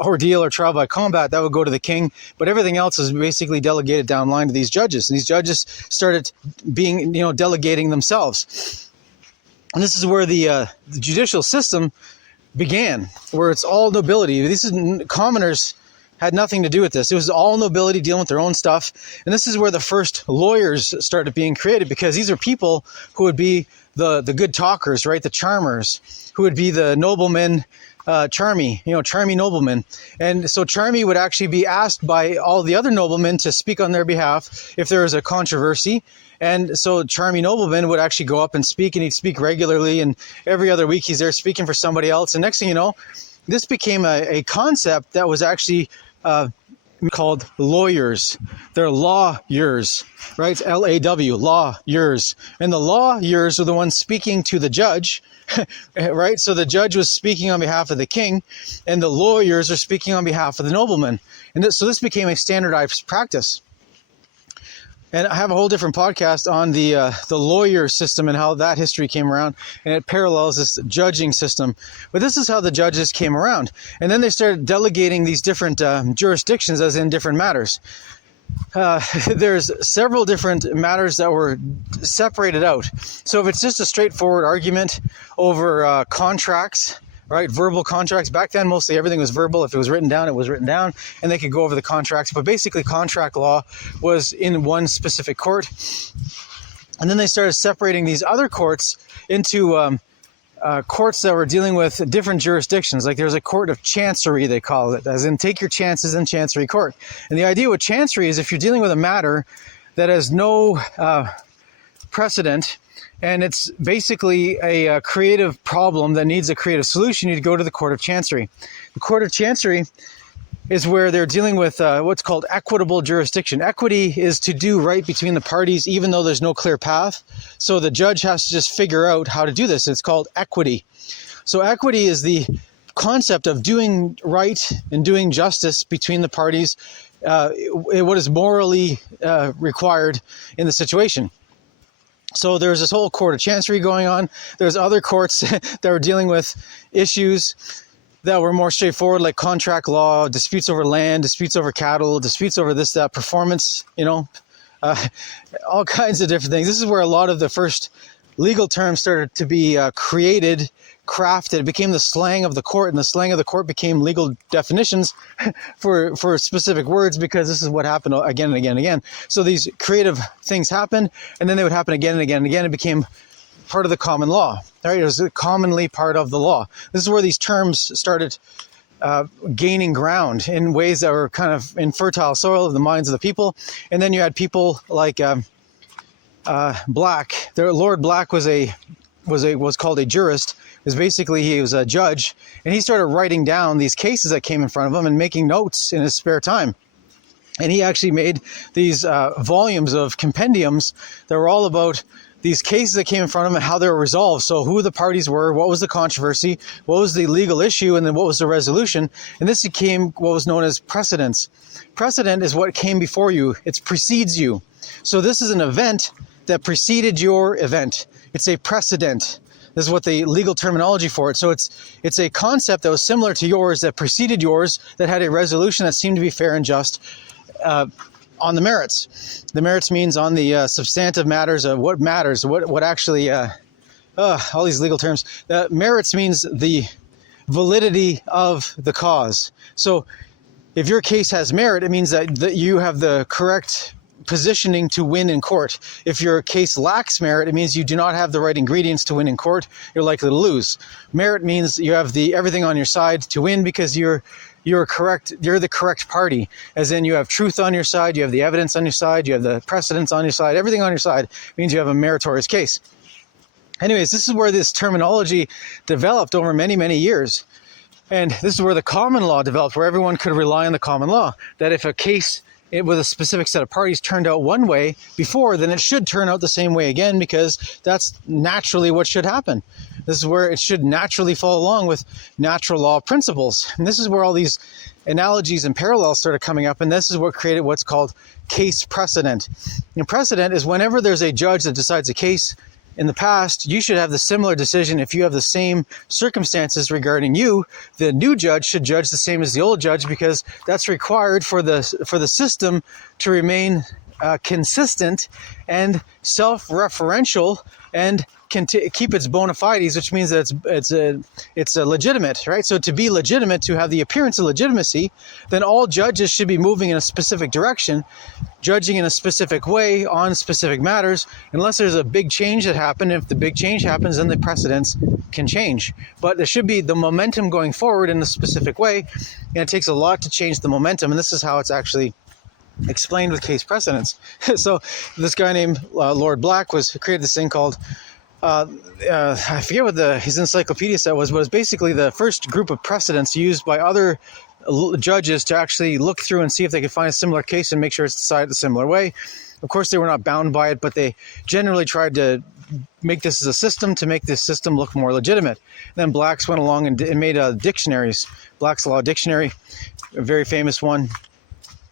ordeal or trial by combat, that would go to the king. But everything else is basically delegated down line to these judges. And these judges started being, delegating themselves. And this is where the judicial system began, where it's all nobility. Commoners had nothing to do with this. It was all nobility dealing with their own stuff. And this is where the first lawyers started being created, because these are people who would be the good talkers, right? The charmers, who would be the noblemen, charmy noblemen. And so charmy would actually be asked by all the other noblemen to speak on their behalf if there was a controversy. And so charmy nobleman would actually go up and speak, and he'd speak regularly, and every other week he's there speaking for somebody else. And next thing you know, this became a concept that was actually called lawyers. They're lawyers, right? It's L-A-W, lawyers. And the lawyers are the ones speaking to the judge, right? So the judge was speaking on behalf of the king, and the lawyers are speaking on behalf of the nobleman. And so this became a standardized practice. And I have a whole different podcast on the lawyer system and how that history came around, and it parallels this judging system. But this is how the judges came around. And then they started delegating these different jurisdictions, as in different matters. There's several different matters that were separated out. So if it's just a straightforward argument over contracts, right? Verbal contracts. Back then, mostly everything was verbal. If it was written down, it was written down, and they could go over the contracts. But basically, contract law was in one specific court. And then they started separating these other courts into courts that were dealing with different jurisdictions. Like there's a court of chancery, they call it, as in take your chances in chancery court. And the idea with chancery is if you're dealing with a matter that has no precedent, and it's basically a creative problem that needs a creative solution, you go to the Court of Chancery. The Court of Chancery is where they're dealing with what's called equitable jurisdiction. Equity is to do right between the parties, even though there's no clear path. So the judge has to just figure out how to do this. It's called equity. So equity is the concept of doing right and doing justice between the parties, what is morally required in the situation. So there's this whole Court of Chancery going on. There's other courts that were dealing with issues that were more straightforward, like contract law, disputes over land, disputes over cattle, disputes over this, that, performance, all kinds of different things. This is where a lot of the first legal terms started to be created, crafted. It became the slang of the court, and the slang of the court became legal definitions for specific words, because this is what happened again and again and again. So these creative things happened, and then they would happen again and again and again. It became part of the common law, right? It was commonly part of the law. This is where these terms started gaining ground in ways that were kind of infertile soil of the minds of the people. And then you had people like Black. Lord Black was called a jurist. He was a judge, and he started writing down these cases that came in front of him and making notes in his spare time. And he actually made these volumes of compendiums that were all about these cases that came in front of him and how they were resolved. So who the parties were, what was the controversy, what was the legal issue, and then what was the resolution. And this became what was known as precedence. Precedent is what came before you. It precedes you. So this is an event that preceded your event. It's a precedent. This is what the legal terminology for it. So it's a concept that was similar to yours, that preceded yours, that had a resolution that seemed to be fair and just on the merits. The merits means on the substantive matters of what matters, what actually, all these legal terms. Merits means the validity of the cause. So if your case has merit, it means that you have the correct positioning to win in court. If your case lacks merit, it means you do not have the right ingredients to win in court. You're likely to lose. Merit means you have everything on your side to win because you're correct. You're the correct party, as in you have truth on your side, you have the evidence on your side, you have the precedents on your side. Everything on your side means you have a meritorious case. Anyways, this is where this terminology developed over many, many years. And this is where the common law developed, where everyone could rely on the common law. That if a case with a specific set of parties turned out one way before, then it should turn out the same way again, because that's naturally what should happen. This is where it should naturally follow along with natural law principles. And this is where all these analogies and parallels started coming up, and this is what created what's called case precedent. And precedent is whenever there's a judge that decides a case in the past, you should have the similar decision. If you have the same circumstances regarding you, the new judge should judge the same as the old judge, because that's required for the system to remain consistent and self-referential and keep its bona fides, which means that it's legitimate, right? So to be legitimate, to have the appearance of legitimacy, then all judges should be moving in a specific direction, judging in a specific way on specific matters, unless there's a big change that happened. If the big change happens, then the precedents can change. But there should be the momentum going forward in a specific way, and it takes a lot to change the momentum, and this is how it's actually explained with case precedents. So this guy named Lord Black created this thing called I forget what his encyclopedia said was, but it was basically the first group of precedents used by other judges to actually look through and see if they could find a similar case and make sure it's decided a similar way. Of course, they were not bound by it, but they generally tried to make this as a system to make this system look more legitimate. Then Blacks went along and made dictionaries. Black's Law Dictionary, a very famous one.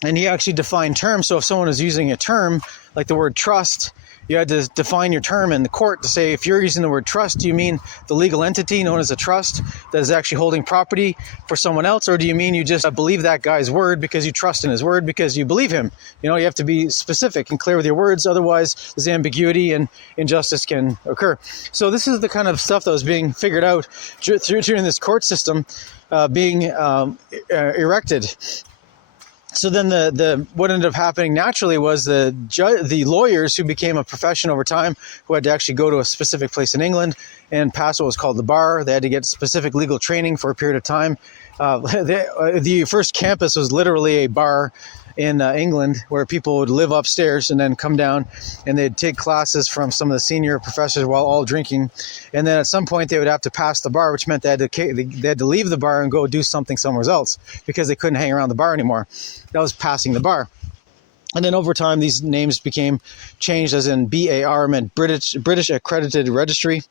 And he actually defined terms. So if someone was using a term like the word trust, you had to define your term in the court to say, if you're using the word trust, do you mean the legal entity known as a trust that is actually holding property for someone else? Or do you mean you just believe that guy's word because you trust in his word because you believe him? You know, you have to be specific and clear with your words. Otherwise, there's ambiguity and injustice can occur. So this is the kind of stuff that was being figured out during this court system being erected. So then what ended up happening naturally was the lawyers who became a profession over time, who had to actually go to a specific place in England and pass what was called the bar. They had to get specific legal training for a period of time. The first campus was literally a bar in England, where people would live upstairs and then come down and they'd take classes from some of the senior professors while all drinking. And then at some point they would have to pass the bar, which meant they had to leave the bar and go do something somewhere else because they couldn't hang around the bar anymore. That was passing the bar. And then over time, these names became changed, as in BAR meant British Accredited Registry.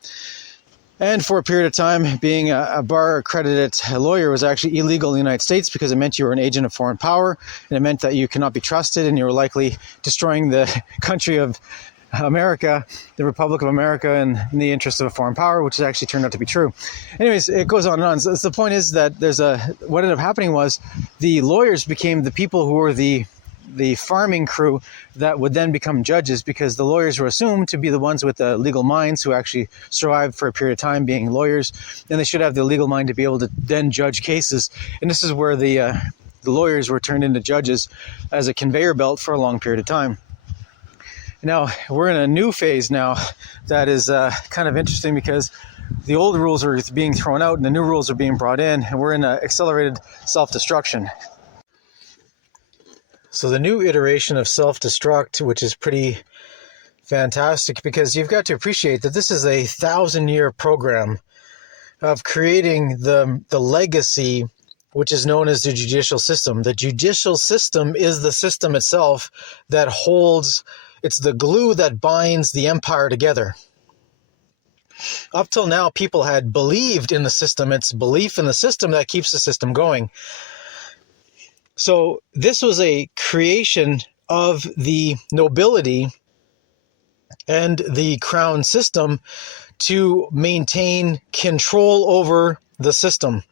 And for a period of time, being a bar-accredited lawyer was actually illegal in the United States because it meant you were an agent of foreign power, and it meant that you cannot be trusted, and you were likely destroying the country of America, the Republic of America, in the interest of a foreign power, which has actually turned out to be true. Anyways, it goes on and on. So the point is that what ended up happening was the lawyers became the people who were the farming crew that would then become judges, because the lawyers were assumed to be the ones with the legal minds who actually survived for a period of time being lawyers, and they should have the legal mind to be able to then judge cases. And this is where the lawyers were turned into judges as a conveyor belt for a long period of time. Now, we're in a new phase now that is kind of interesting, because the old rules are being thrown out and the new rules are being brought in, and we're in accelerated self-destruction. So the new iteration of self-destruct, which is pretty fantastic, because you've got to appreciate that this is a 1,000-year program of creating the legacy, which is known as the judicial system. The judicial system is the system itself that holds, it's the glue that binds the empire together. Up till now, people had believed in the system. It's belief in the system that keeps the system going. So this was a creation of the nobility and the crown system to maintain control over the system.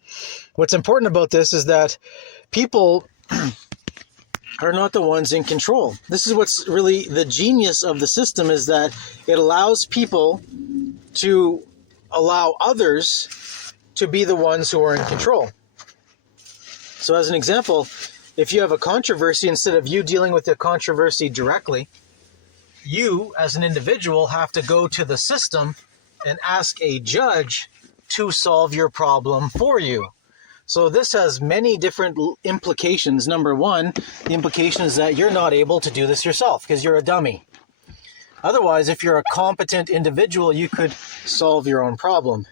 What's important about this is that people are not the ones in control. This is what's really the genius of the system, is that it allows people to allow others to be the ones who are in control. So as an example, If you have a controversy, instead of you dealing with the controversy directly, you as an individual have to go to the system and ask a judge to solve your problem for you. So this has many different implications. Number one, the implication is that you're not able to do this yourself because you're a dummy. Otherwise, if you're a competent individual, you could solve your own problem.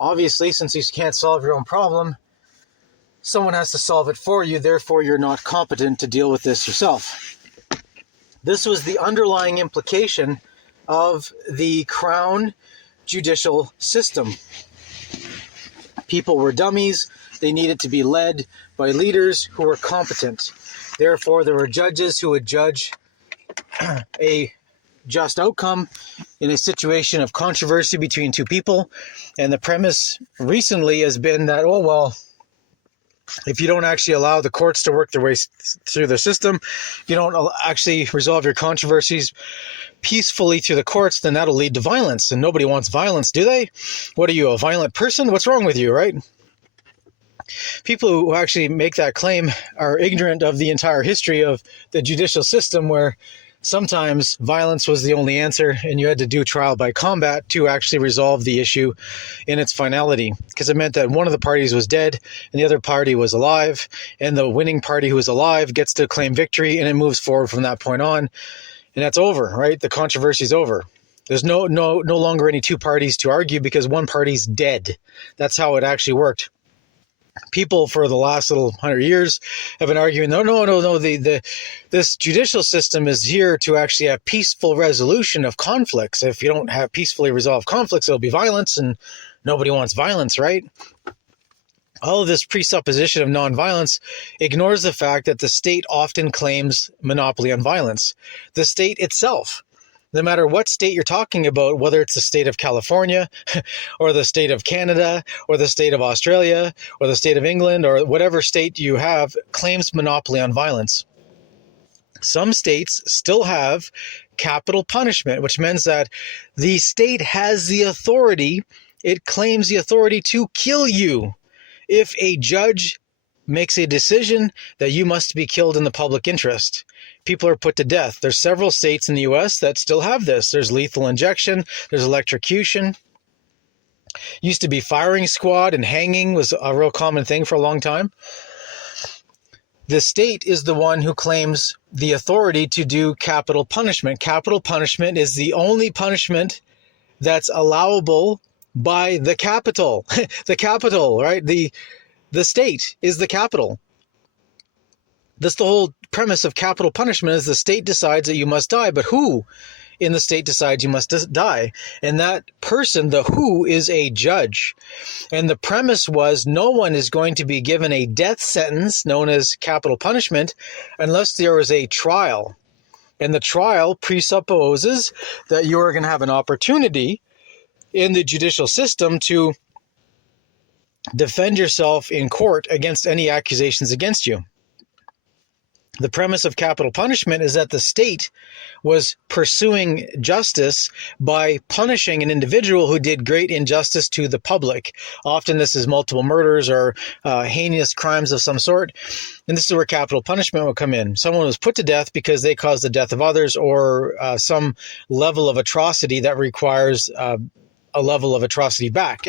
Obviously, since you can't solve your own problem, someone has to solve it for you. Therefore, you're not competent to deal with this yourself. This was the underlying implication of the Crown judicial system. People were dummies. They needed to be led by leaders who were competent. Therefore, there were judges who would judge a just outcome in a situation of controversy between two people. And the premise recently has been that, oh, well, if you don't actually allow the courts to work their way through the system, you don't actually resolve your controversies peacefully through the courts, then that'll lead to violence. And nobody wants violence, do they? What are you, a violent person? What's wrong with you, right? People who actually make that claim are ignorant of the entire history of the judicial system, where sometimes violence was the only answer and you had to do trial by combat to actually resolve the issue in its finality, because it meant that one of the parties was dead and the other party was alive, and the winning party who is alive gets to claim victory, and it moves forward from that point on, and that's over, right? The controversy is over. There's no longer any two parties to argue because one party's dead. That's how it actually worked. People for the last 100 years have been arguing, no, this judicial system is here to actually have peaceful resolution of conflicts. If you don't have peacefully resolved conflicts, it'll be violence, and nobody wants violence, right? All of this presupposition of nonviolence ignores the fact that the state often claims monopoly on violence. The state itself, no matter what state you're talking about, whether it's the state of California or the state of Canada or the state of Australia or the state of England or whatever state you have, claims monopoly on violence. Some states still have capital punishment, which means that the state has the authority, it claims the authority to kill you if a judge makes a decision that you must be killed in the public interest. People are put to death. There's several states in the U.S. that still have this. There's lethal injection. There's electrocution. Used to be firing squad, and hanging was a real common thing for a long time. The state is the one who claims the authority to do capital punishment. Capital punishment is the only punishment that's allowable by the capital. The capital, right? The state is the capital. That's the whole premise of capital punishment, is the state decides that you must die, but who in the state decides you must die? And that person, the who, is a judge. And the premise was no one is going to be given a death sentence known as capital punishment unless there is a trial. And the trial presupposes that you are going to have an opportunity in the judicial system to defend yourself in court against any accusations against you. The premise of capital punishment is that the state was pursuing justice by punishing an individual who did great injustice to the public. Often this is multiple murders or heinous crimes of some sort. And this is where capital punishment will come in. Someone was put to death because they caused the death of others, or some level of atrocity that requires a level of atrocity back.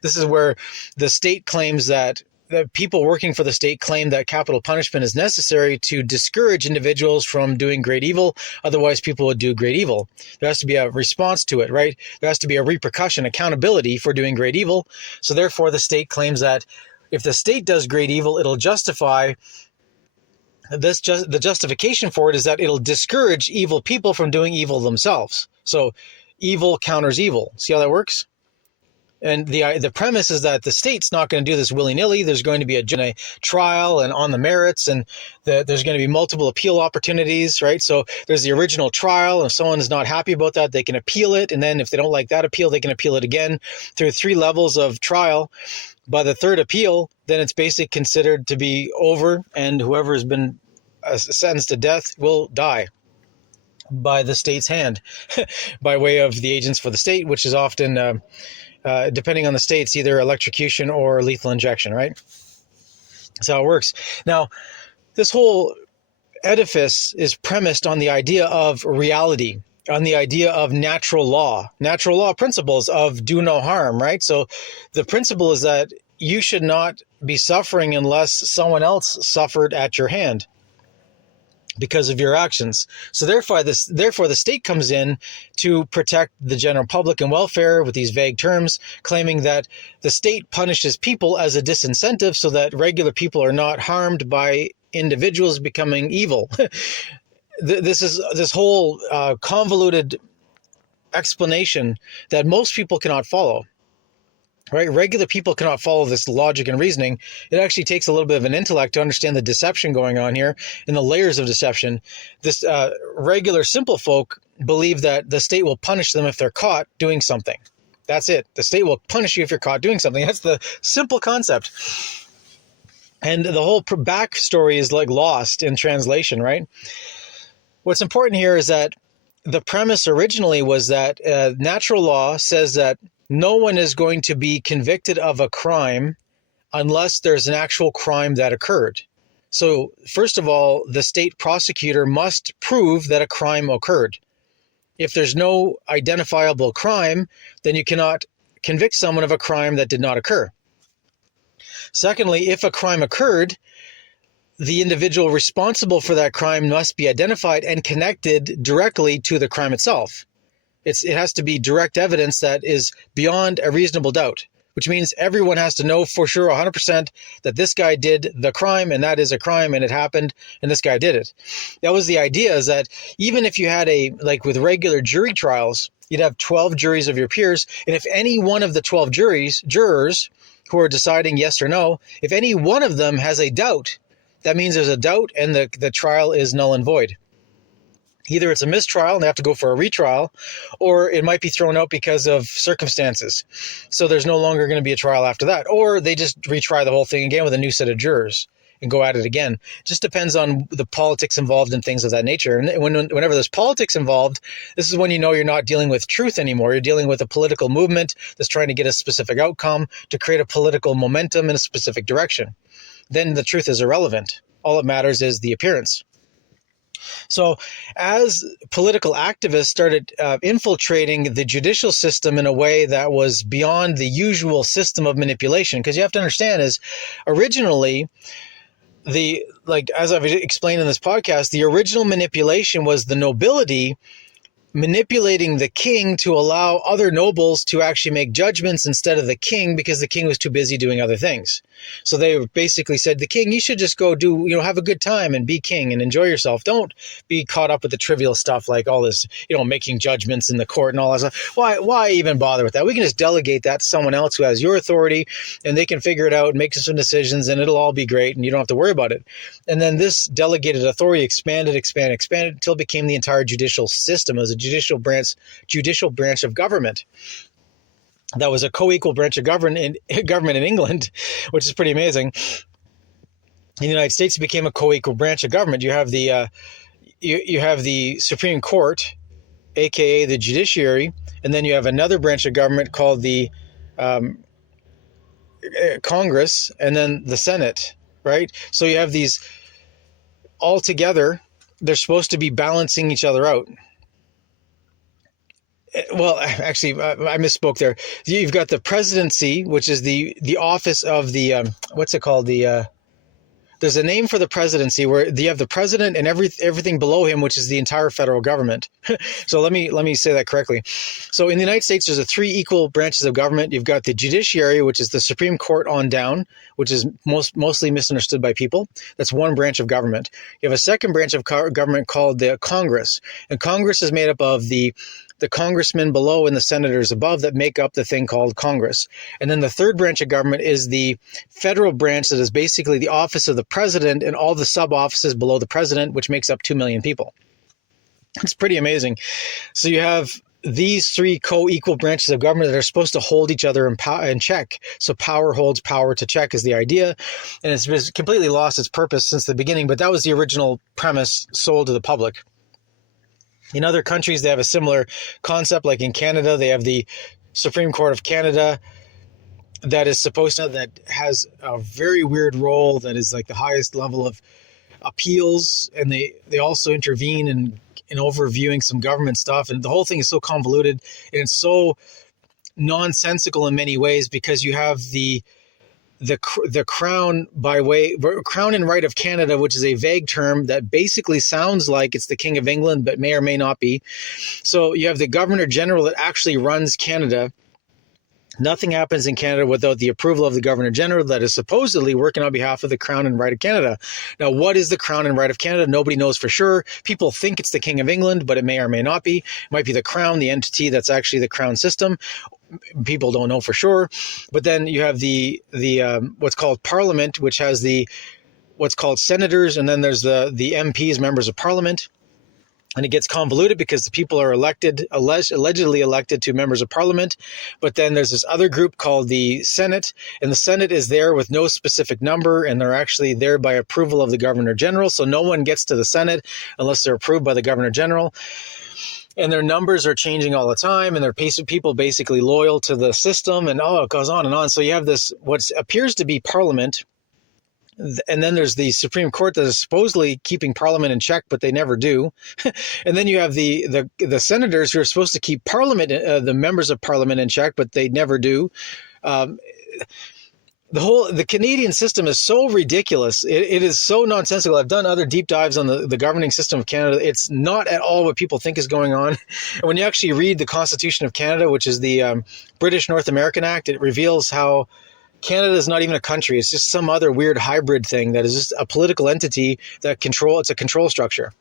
This is where the state claims that the people working for the state claim that capital punishment is necessary to discourage individuals from doing great evil. Otherwise, people would do great evil. There has to be a response to it, right? There has to be a repercussion, accountability for doing great evil. So therefore, the state claims that if the state does great evil, it'll justify this. The justification for it is that it'll discourage evil people from doing evil themselves. So evil counters evil. See how that works? And the premise is that the state's not going to do this willy-nilly. There's going to be a trial and on the merits, and there's going to be multiple appeal opportunities, right? So there's the original trial, and if someone is not happy about that, they can appeal it. And then if they don't like that appeal, they can appeal it again through 3 levels of trial. By the 3rd appeal, then it's basically considered to be over, and whoever has been sentenced to death will die by the state's hand, by way of the agents for the state, which is often... depending on the states, either electrocution or lethal injection, right? That's how it works. Now, this whole edifice is premised on the idea of reality, on the idea of natural law principles of do no harm, right? So the principle is that you should not be suffering unless someone else suffered at your hand because of your actions. So therefore the state comes in to protect the general public and welfare with these vague terms, claiming that the state punishes people as a disincentive so that regular people are not harmed by individuals becoming evil. This whole convoluted explanation that most people cannot follow. Right? Regular people cannot follow this logic and reasoning. It actually takes a little bit of an intellect to understand the deception going on here and the layers of deception. This regular simple folk believe that the state will punish them if they're caught doing something. That's it. The state will punish you if you're caught doing something. That's the simple concept. And the whole backstory is like lost in translation, right? What's important here is that the premise originally was that natural law says that no one is going to be convicted of a crime unless there's an actual crime that occurred. So first of all, the state prosecutor must prove that a crime occurred. If there's no identifiable crime, then you cannot convict someone of a crime that did not occur. Secondly, if a crime occurred, the individual responsible for that crime must be identified and connected directly to the crime itself. It has to be direct evidence that is beyond a reasonable doubt, which means everyone has to know for sure 100% that this guy did the crime and that is a crime and it happened and this guy did it. That was the idea, is that even if you had like with regular jury trials, you'd have 12 juries of your peers, and if any one of the 12 jurors who are deciding yes or no, if any one of them has a doubt, that means there's a doubt and the trial is null and void. Either it's a mistrial and they have to go for a retrial, or it might be thrown out because of circumstances. So there's no longer going to be a trial after that. Or they just retry the whole thing again with a new set of jurors and go at it again. It just depends on the politics involved and things of that nature. And whenever there's politics involved, this is when you know you're not dealing with truth anymore. You're dealing with a political movement that's trying to get a specific outcome, to create a political momentum in a specific direction. Then the truth is irrelevant. All that matters is the appearance. So as political activists started infiltrating the judicial system in a way that was beyond the usual system of manipulation, because you have to understand is originally, as I've explained in this podcast, the original manipulation was the nobility manipulating the king to allow other nobles to actually make judgments instead of the king, because the king was too busy doing other things. So they basically said, the king, you should just go have a good time and be king and enjoy yourself. Don't be caught up with the trivial stuff like all this, making judgments in the court and all that stuff. Why even bother with that? We can just delegate that to someone else who has your authority, and they can figure it out and make some decisions, and it'll all be great and you don't have to worry about it. And then this delegated authority expanded until it became the entire judicial system. It was a judicial branch of government. That was a co-equal branch of government in England, which is pretty amazing. In the United States, it became a co-equal branch of government. You have the Supreme Court, aka the judiciary, and then you have another branch of government called the Congress, and then the Senate, right? So you have these all together. They're supposed to be balancing each other out. Well, actually, I misspoke there. You've got the presidency, which is the office of the, what's it called? There's a name for the presidency where you have the president and everything below him, which is the entire federal government. So let me say that correctly. So in the United States, there's 3 equal branches of government. You've got the judiciary, which is the Supreme Court on down, which is mostly misunderstood by people. That's one branch of government. You have a second branch of government called the Congress, and Congress is made up of the congressmen below and the senators above that make up the thing called Congress. And then the third branch of government is the federal branch, that is basically the office of the president and all the sub-offices below the president, which makes up 2 million people. It's pretty amazing. So you have these 3 co-equal branches of government that are supposed to hold each other in check. So power holds power to check is the idea. And it's completely lost its purpose since the beginning, but that was the original premise sold to the public. In other countries, they have a similar concept. Like in Canada, they have the Supreme Court of Canada that has a very weird role, that is like the highest level of appeals, and they also intervene in overviewing some government stuff. And the whole thing is so convoluted, and it's so nonsensical in many ways, because you have the crown crown and right of Canada, which is a vague term that basically sounds like it's the King of England, but may or may not be. So you have the Governor General that actually runs Canada. Nothing happens in Canada without the approval of the Governor General that is supposedly working on behalf of the Crown and right of Canada. Now, what is the Crown and right of Canada? Nobody knows for sure. People think it's the King of England, but it may or may not be. It might be the Crown, the entity that's actually the Crown system. People don't know for sure. But then you have the what's called Parliament, which has what's called senators, and then there's the MPs, members of Parliament. And it gets convoluted because the people are allegedly elected to members of parliament. But then there's this other group called the Senate, and the Senate is there with no specific number, and they're actually there by approval of the Governor General. So no one gets to the Senate unless they're approved by the Governor General. And their numbers are changing all the time, and they're people basically loyal to the system, and it goes on and on. So you have this, what appears to be parliament, and then there's the Supreme Court that is supposedly keeping Parliament in check, but they never do. And then you have the senators who are supposed to keep Parliament, the members of Parliament in check, but they never do. The Canadian system is so ridiculous. It is so nonsensical. I've done other deep dives on the governing system of Canada. It's not at all what people think is going on. And when you actually read the Constitution of Canada, which is the British North American Act, it reveals how Canada is not even a country. It's just some other weird hybrid thing that is just a political entity it's a control structure.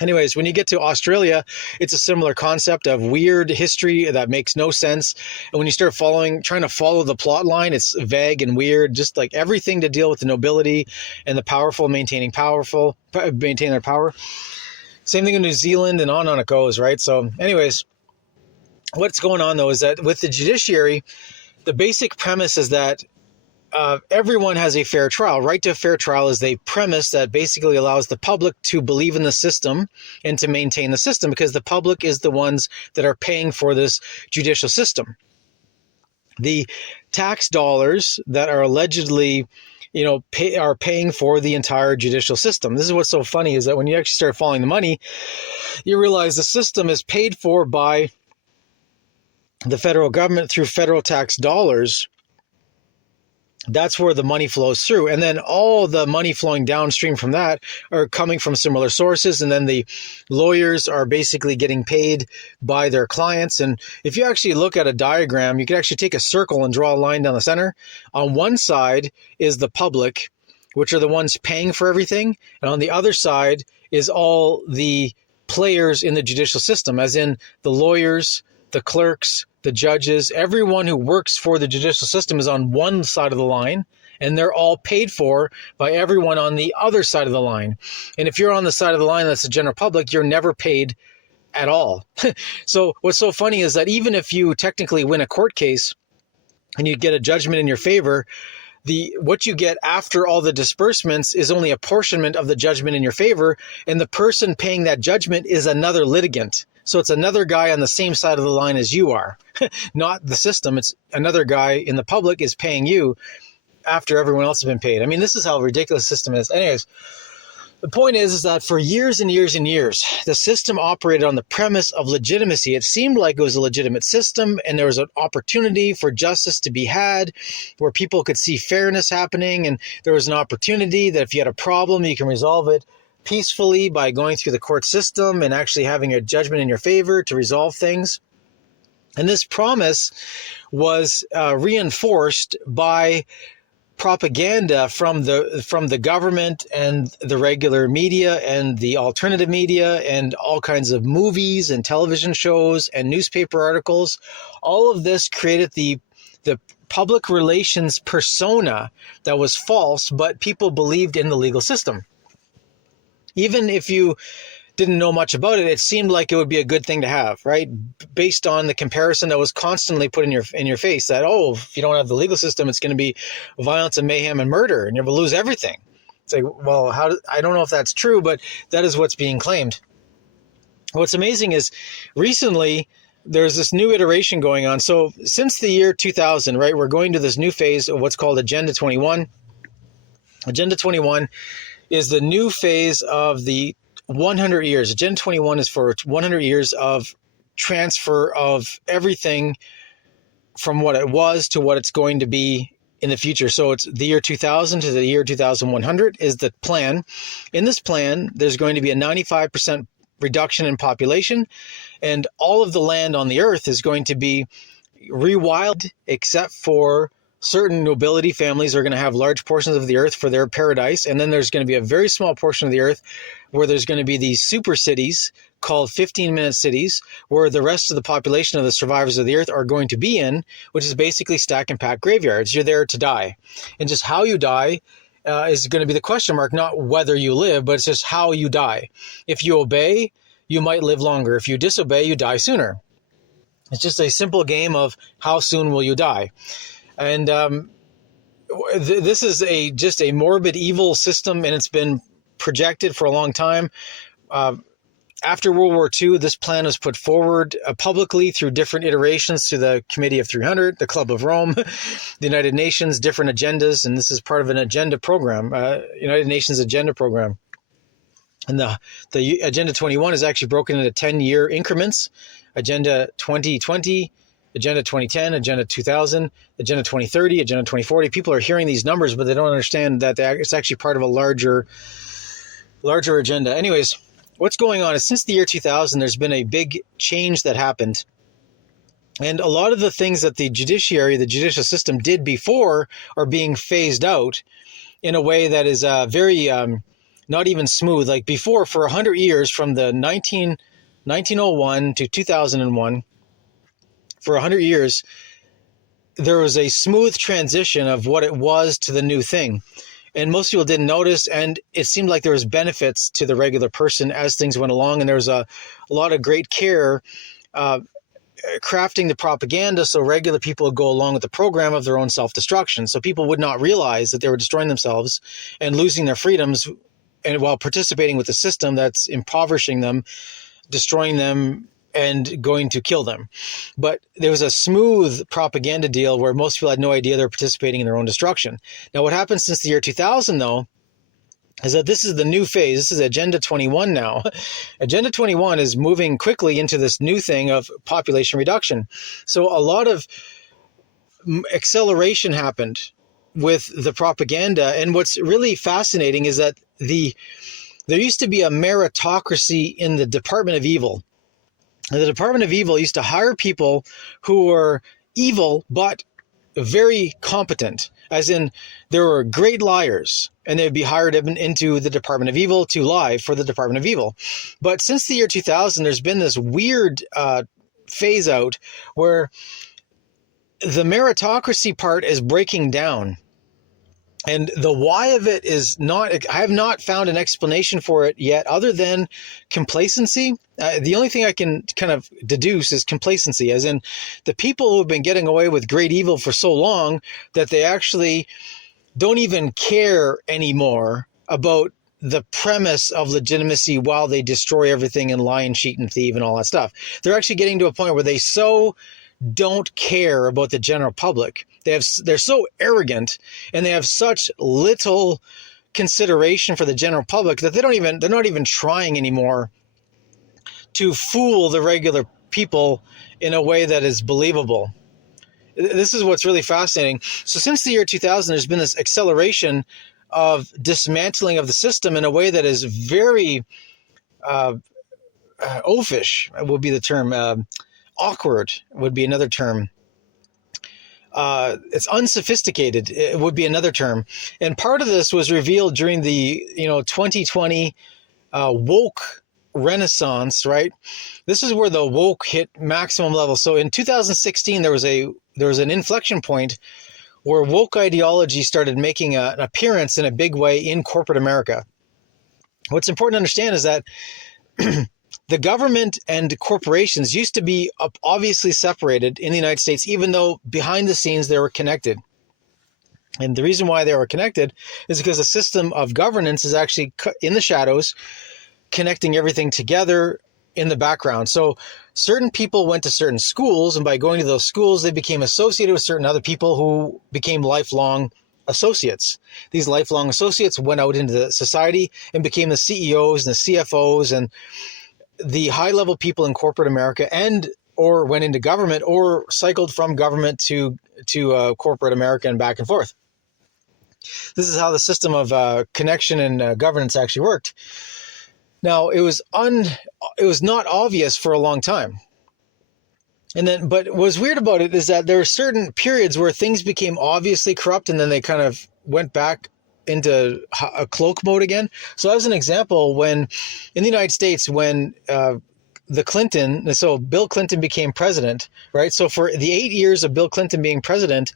Anyways, when you get to Australia, it's a similar concept of weird history that makes no sense. And when you start trying to follow the plot line, it's vague and weird, just like everything to deal with the nobility and the powerful maintaining their power. Same thing in New Zealand, and on it goes, right? So anyways, what's going on though is that with the judiciary, the basic premise is that everyone has a fair trial. Right to a fair trial is a premise that basically allows the public to believe in the system and to maintain the system, because the public is the ones that are paying for this judicial system. The tax dollars that are allegedly are paying for the entire judicial system. This is what's so funny, is that when you actually start following the money, you realize the system is paid for by the federal government through federal tax dollars. That's where the money flows through. And then all the money flowing downstream from that are coming from similar sources. And then the lawyers are basically getting paid by their clients. And if you actually look at a diagram, you can actually take a circle and draw a line down the center. On one side is the public, which are the ones paying for everything. And on the other side is all the players in the judicial system, as in the lawyers, the clerks, the judges. Everyone who works for the judicial system is on one side of the line, and they're all paid for by everyone on the other side of the line. And if you're on the side of the line that's the general public, you're never paid at all. So what's so funny is that even if you technically win a court case and you get a judgment in your favor, what you get after all the disbursements is only apportionment of the judgment in your favor, and the person paying that judgment is another litigant. So it's another guy on the same side of the line as you are, not the system. It's another guy in the public is paying you after everyone else has been paid. I mean, this is how ridiculous the system is. Anyways, the point is that for years and years and years, the system operated on the premise of legitimacy. It seemed like it was a legitimate system, and there was an opportunity for justice to be had where people could see fairness happening, and there was an opportunity that if you had a problem, you can resolve it peacefully by going through the court system and actually having a judgment in your favor to resolve things. And this promise was reinforced by propaganda from the government and the regular media and the alternative media and all kinds of movies and television shows and newspaper articles. All of this created the public relations persona that was false, but people believed in the legal system. Even if you didn't know much about it, it seemed like it would be a good thing to have, right? Based on the comparison that was constantly put in your face that, if you don't have the legal system, it's going to be violence and mayhem and murder, and you're going to lose everything. It's like, well, I don't know if that's true, but that is what's being claimed. What's amazing is recently there's this new iteration going on. So since the year 2000, right, we're going to this new phase of what's called Agenda 21. Agenda 21 is the new phase of the 100 years. Agenda 21 is for 100 years of transfer of everything from what it was to what it's going to be in the future. So it's the year 2000 to the year 2100 is the plan. In this plan, there's going to be a 95% reduction in population, and all of the land on the earth is going to be rewilded, except for certain nobility families are going to have large portions of the earth for their paradise. And then there's going to be a very small portion of the earth where there's going to be these super cities called 15-minute cities, where the rest of the population of the survivors of the earth are going to be in, which is basically stack and pack graveyards. You're there to die. And just how you die is going to be the question mark, not whether you live, but it's just how you die. If you obey, you might live longer. If you disobey, you die sooner. It's just a simple game of how soon will you die. And this is just a morbid, evil system, and it's been projected for a long time. After World War II, this plan was put forward publicly through different iterations to the Committee of 300, the Club of Rome, the United Nations, different agendas, and this is part of an agenda program, United Nations agenda program. And the Agenda 21 is actually broken into 10-year increments. Agenda 2020, Agenda 2010, Agenda 2000, Agenda 2030, Agenda 2040. People are hearing these numbers, but they don't understand that it's actually part of a larger agenda. Anyways, what's going on is since the year 2000, there's been a big change that happened. And a lot of the things that the judiciary, the judicial system did before are being phased out in a way that is very not even smooth. Like before, for 100 years, from the 1901 to 2001, for 100 years, there was a smooth transition of what it was to the new thing. And most people didn't notice, and it seemed like there was benefits to the regular person as things went along, and there was a lot of great care crafting the propaganda so regular people would go along with the program of their own self-destruction. So people would not realize that they were destroying themselves and losing their freedoms, and while participating with a system that's impoverishing them, destroying them, and going to kill them. But there was a smooth propaganda deal where most people had no idea they're participating in their own destruction. Now, what happened since the year 2000, though, is that this is the new phase. This is Agenda 21 now. Agenda 21 is moving quickly into this new thing of population reduction. So a lot of acceleration happened with the propaganda. And what's really fascinating is that there used to be a meritocracy in the Department of Evil. The Department of Evil used to hire people who were evil but very competent, as in there were great liars, and they'd be hired into the Department of Evil to lie for the Department of Evil. But since the year 2000, there's been this weird phase out where the meritocracy part is breaking down. And the why of it is not, I have not found an explanation for it yet other than complacency. The only thing I can kind of deduce is complacency, as in the people who have been getting away with great evil for so long that they actually don't even care anymore about the premise of legitimacy while they destroy everything and lie and cheat and thieve and all that stuff. They're actually getting to a point where they so don't care about the general public. They're so arrogant and they have such little consideration for the general public that they're not even trying anymore to fool the regular people in a way that is believable. This is what's really fascinating. So since the year 2000, there's been this acceleration of dismantling of the system in a way that is very oafish, would be the term. Awkward would be another term. It's unsophisticated, it would be another term. And part of this was revealed during the 2020 woke renaissance, right? This is where the woke hit maximum level. So in 2016, there was an inflection point where woke ideology started making an appearance in a big way in corporate America. What's important to understand is that the government and corporations used to be obviously separated in the United States, even though behind the scenes they were connected. And the reason why they were connected is because the system of governance is actually in the shadows, connecting everything together in the background. So certain people went to certain schools, and by going to those schools, they became associated with certain other people who became lifelong associates. These lifelong associates went out into the society and became the CEOs and the CFOs and the high-level people in corporate America, and or went into government or cycled from government to corporate America and back and forth. This is how the system of connection and governance actually worked. Now, it was not obvious for a long time. But what's weird about it is that there are certain periods where things became obviously corrupt and then they kind of went back into a cloak mode again. So as an example, when in the United States, when Bill Clinton became president, right? So for the 8 years of Bill Clinton being president,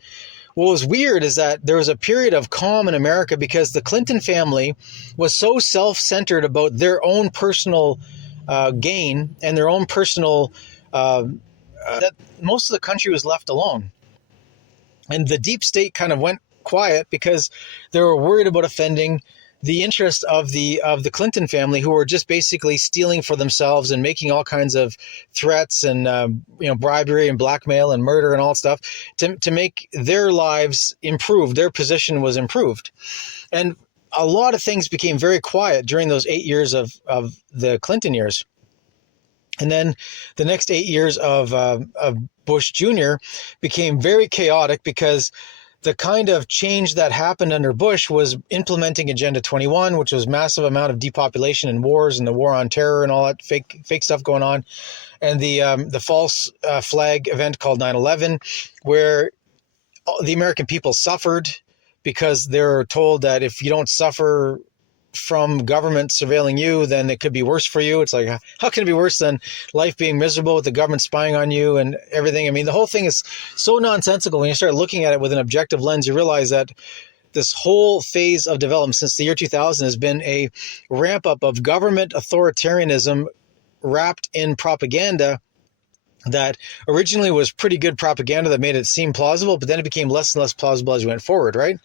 what was weird is that there was a period of calm in America because the Clinton family was so self-centered about their own personal gain and their own personal that most of the country was left alone. And the deep state kind of went quiet because they were worried about offending the interest of the Clinton family, who were just basically stealing for themselves and making all kinds of threats and bribery and blackmail and murder and all that stuff to make their lives improve. Their position was improved. And a lot of things became very quiet during those 8 years of the Clinton years. And then the next 8 years of Bush Jr. became very chaotic because the kind of change that happened under Bush was implementing Agenda 21, which was massive amount of depopulation and wars and the war on terror and all that fake stuff going on, and the false flag event called 9/11, where the American people suffered because they're told that if you don't suffer from government surveilling you, then it could be worse for you. It's like, how can it be worse than life being miserable with the government spying on you and everything? I mean, the whole thing is so nonsensical. When you start looking at it with an objective lens, you realize that this whole phase of development since the year 2000 has been a ramp up of government authoritarianism wrapped in propaganda that originally was pretty good propaganda that made it seem plausible, but then it became less and less plausible as you went forward, right?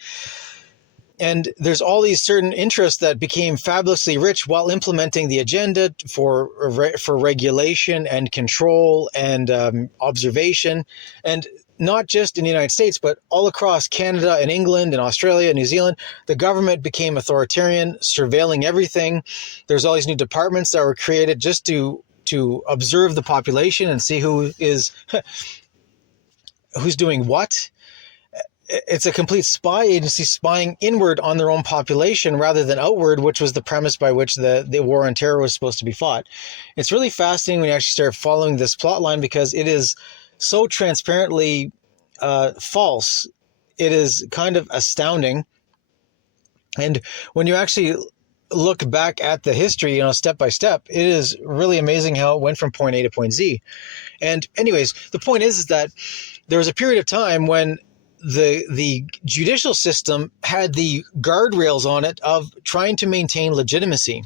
And there's all these certain interests that became fabulously rich while implementing the agenda for regulation and control and observation. And not just in the United States, but all across Canada and England and Australia and New Zealand, the government became authoritarian, surveilling everything. There's all these new departments that were created just to observe the population and see who's doing what. It's a complete spy agency spying inward on their own population rather than outward, which was the premise by which the war on terror was supposed to be fought. It's really fascinating when you actually start following this plot line because it is so transparently false. It is kind of astounding. And when you actually look back at the history, step by step, it is really amazing how it went from point A to point Z. And anyways, the point is that there was a period of time when the judicial system had the guardrails on it of trying to maintain legitimacy.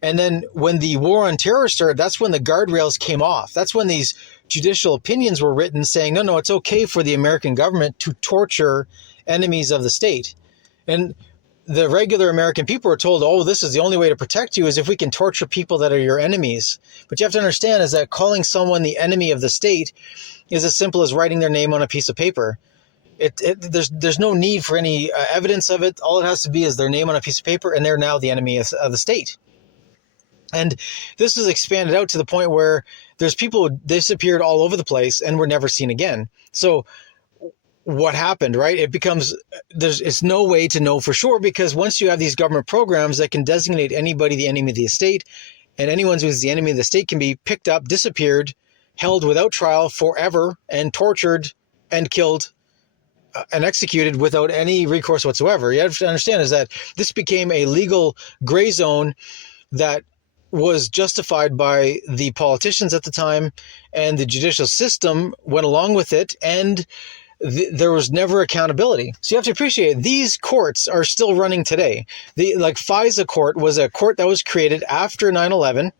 And then when the war on terror started, that's when the guardrails came off. That's when these judicial opinions were written saying, no, it's okay for the American government to torture enemies of the state. And the regular American people were told, this is the only way to protect you is if we can torture people that are your enemies. But you have to understand is that calling someone the enemy of the state is as simple as writing their name on a piece of paper. There's no need for any evidence of it. All it has to be is their name on a piece of paper, and they're now the enemy of the state. And this is expanded out to the point where there's people who disappeared all over the place and were never seen again. So what happened, right? It's no way to know for sure because once you have these government programs that can designate anybody the enemy of the state, and anyone who's the enemy of the state can be picked up, disappeared, held without trial forever, and tortured and killed and executed without any recourse whatsoever. You have to understand is that this became a legal gray zone that was justified by the politicians at the time, and the judicial system went along with it, and there was never accountability. So you have to appreciate these courts are still running today. Like FISA court was a court that was created after 9/11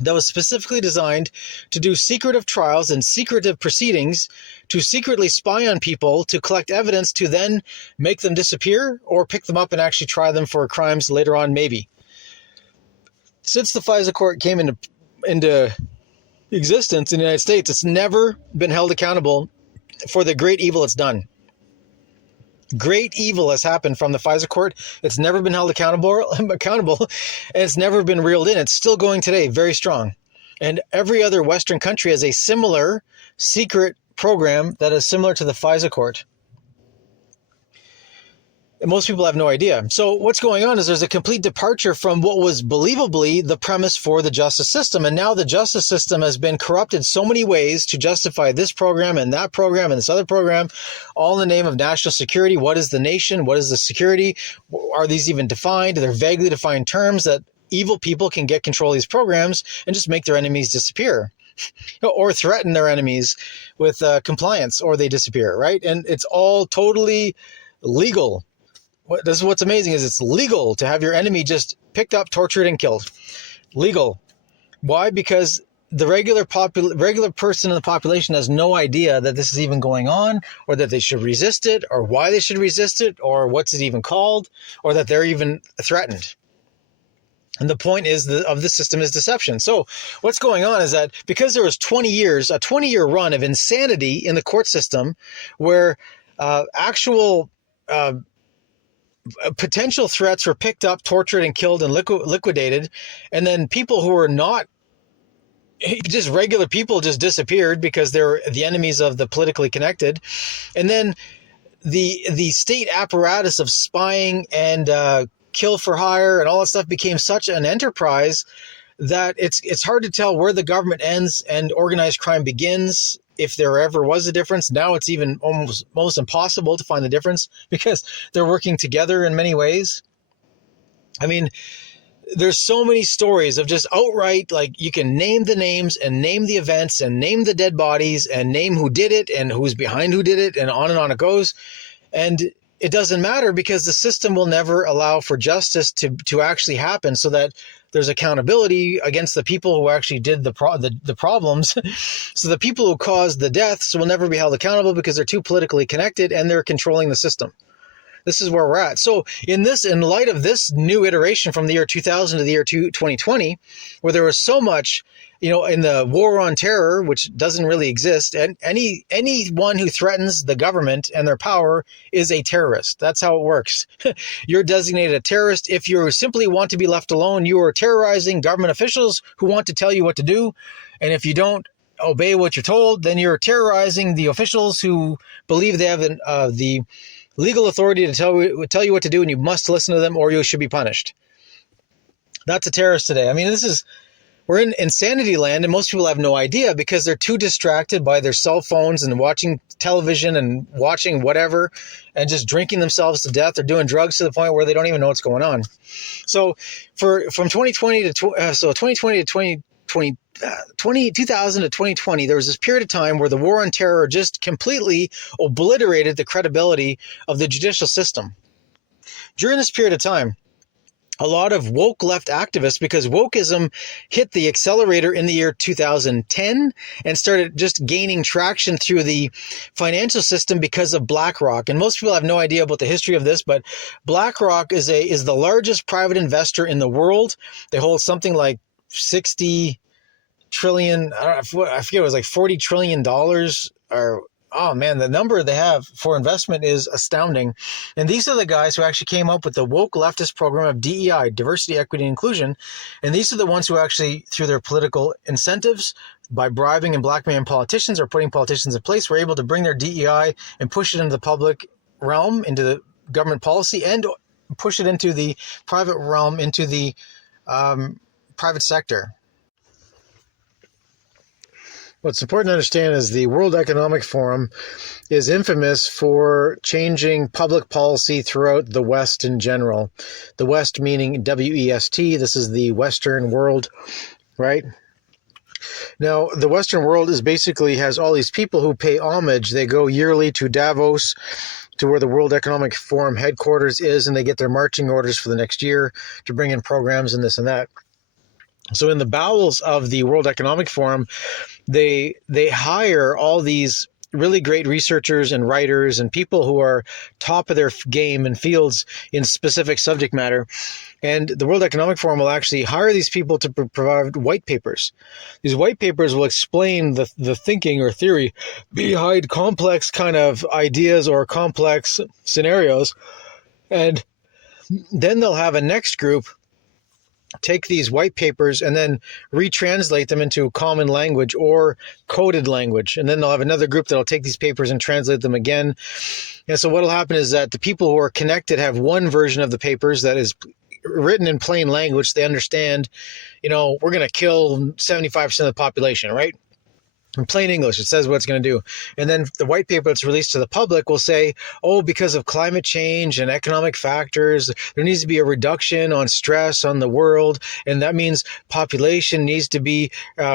that was specifically designed to do secretive trials and secretive proceedings, to secretly spy on people, to collect evidence, to then make them disappear or pick them up and actually try them for crimes later on, maybe. Since the FISA court came into existence in the United States, it's never been held accountable for the great evil it's done. Great evil has happened from the FISA court. It's never been held accountable, and it's never been reeled in. It's still going today, very strong. And every other Western country has a similar secret program that is similar to the FISA court. And most people have no idea. So what's going on is there's a complete departure from what was believably the premise for the justice system. And now the justice system has been corrupted so many ways to justify this program and that program and this other program, all in the name of national security. What is the nation? What is the security? Are these even defined? They're vaguely defined terms that evil people can get control of these programs and just make their enemies disappear. Or threaten their enemies with compliance, or they disappear, right? And it's all totally legal. This is what's amazing is it's legal to have your enemy just picked up, tortured, and killed. Legal. Why? Because the regular person in the population has no idea that this is even going on, or that they should resist it, or why they should resist it, or what's it even called, or that they're even threatened. And the point is of the system is deception. So what's going on is that because there was 20 years, a 20-year run of insanity in the court system where actual potential threats were picked up, tortured, and killed and liquidated. And then people who were not just regular people just disappeared because they're the enemies of the politically connected. And then the state apparatus of spying and kill for hire and all that stuff became such an enterprise that it's hard to tell where the government ends and organized crime begins, if there ever was a difference. Now it's even almost impossible to find the difference because they're working together in many ways. I mean, there's so many stories of just outright, like, you can name the names and name the events and name the dead bodies and name who did it and who's behind who did it, and on it goes. And it doesn't matter because the system will never allow for justice to actually happen, so that there's accountability against the people who actually did the problems. So the people who caused the deaths will never be held accountable because they're too politically connected and they're controlling the system. This is where we're at. So in light of this new iteration from the year 2000 to the year 2020, where there was so much, in the war on terror, which doesn't really exist, and anyone who threatens the government and their power is a terrorist. That's how it works. You're designated a terrorist if you simply want to be left alone. You are terrorizing government officials who want to tell you what to do, and if you don't obey what you're told, then you're terrorizing the officials who believe they have the legal authority to tell you what to do, and you must listen to them or you should be punished. That's a terrorist today. I mean, we're in insanity land, and most people have no idea because they're too distracted by their cell phones and watching television and watching whatever and just drinking themselves to death or doing drugs to the point where they don't even know what's going on. So from 2020 to 2020 2000 to 2020, there was this period of time where the war on terror just completely obliterated the credibility of the judicial system. During this period of time, a lot of woke left activists, because wokeism hit the accelerator in the year 2010 and started just gaining traction through the financial system because of BlackRock. And most people have no idea about the history of this, but BlackRock is the largest private investor in the world. They hold something like 60 trillion, I forget, it was like $40 trillion, or oh man, the number they have for investment is astounding. And these are the guys who actually came up with the woke leftist program of DEI, diversity, equity, and inclusion. And these are the ones who actually, through their political incentives, by bribing and blackmailing politicians or putting politicians in place, were able to bring their DEI and push it into the public realm, into the government policy, and push it into the private realm, into the private sector. What's important to understand is the World Economic Forum is infamous for changing public policy throughout the West in general. The West meaning W-E-S-T. This is the Western world, right? Now, the Western world has all these people who pay homage. They go yearly to Davos, to where the World Economic Forum headquarters is, and they get their marching orders for the next year to bring in programs and this and that. So in the bowels of the World Economic Forum, they hire all these really great researchers and writers and people who are top of their game in fields in specific subject matter. And the World Economic Forum will actually hire these people to provide white papers. These white papers will explain the thinking or theory behind complex kind of ideas or complex scenarios. And then they'll have a next group take these white papers and then retranslate them into common language or coded language. And then they'll have another group that'll take these papers and translate them again. And so what'll happen is that the people who are connected have one version of the papers that is written in plain language. They understand, we're going to kill 75% of the population, right? In plain English, it says what it's going to do. And then the white paper that's released to the public will say, because of climate change and economic factors, there needs to be a reduction on stress on the world. And that means population needs to be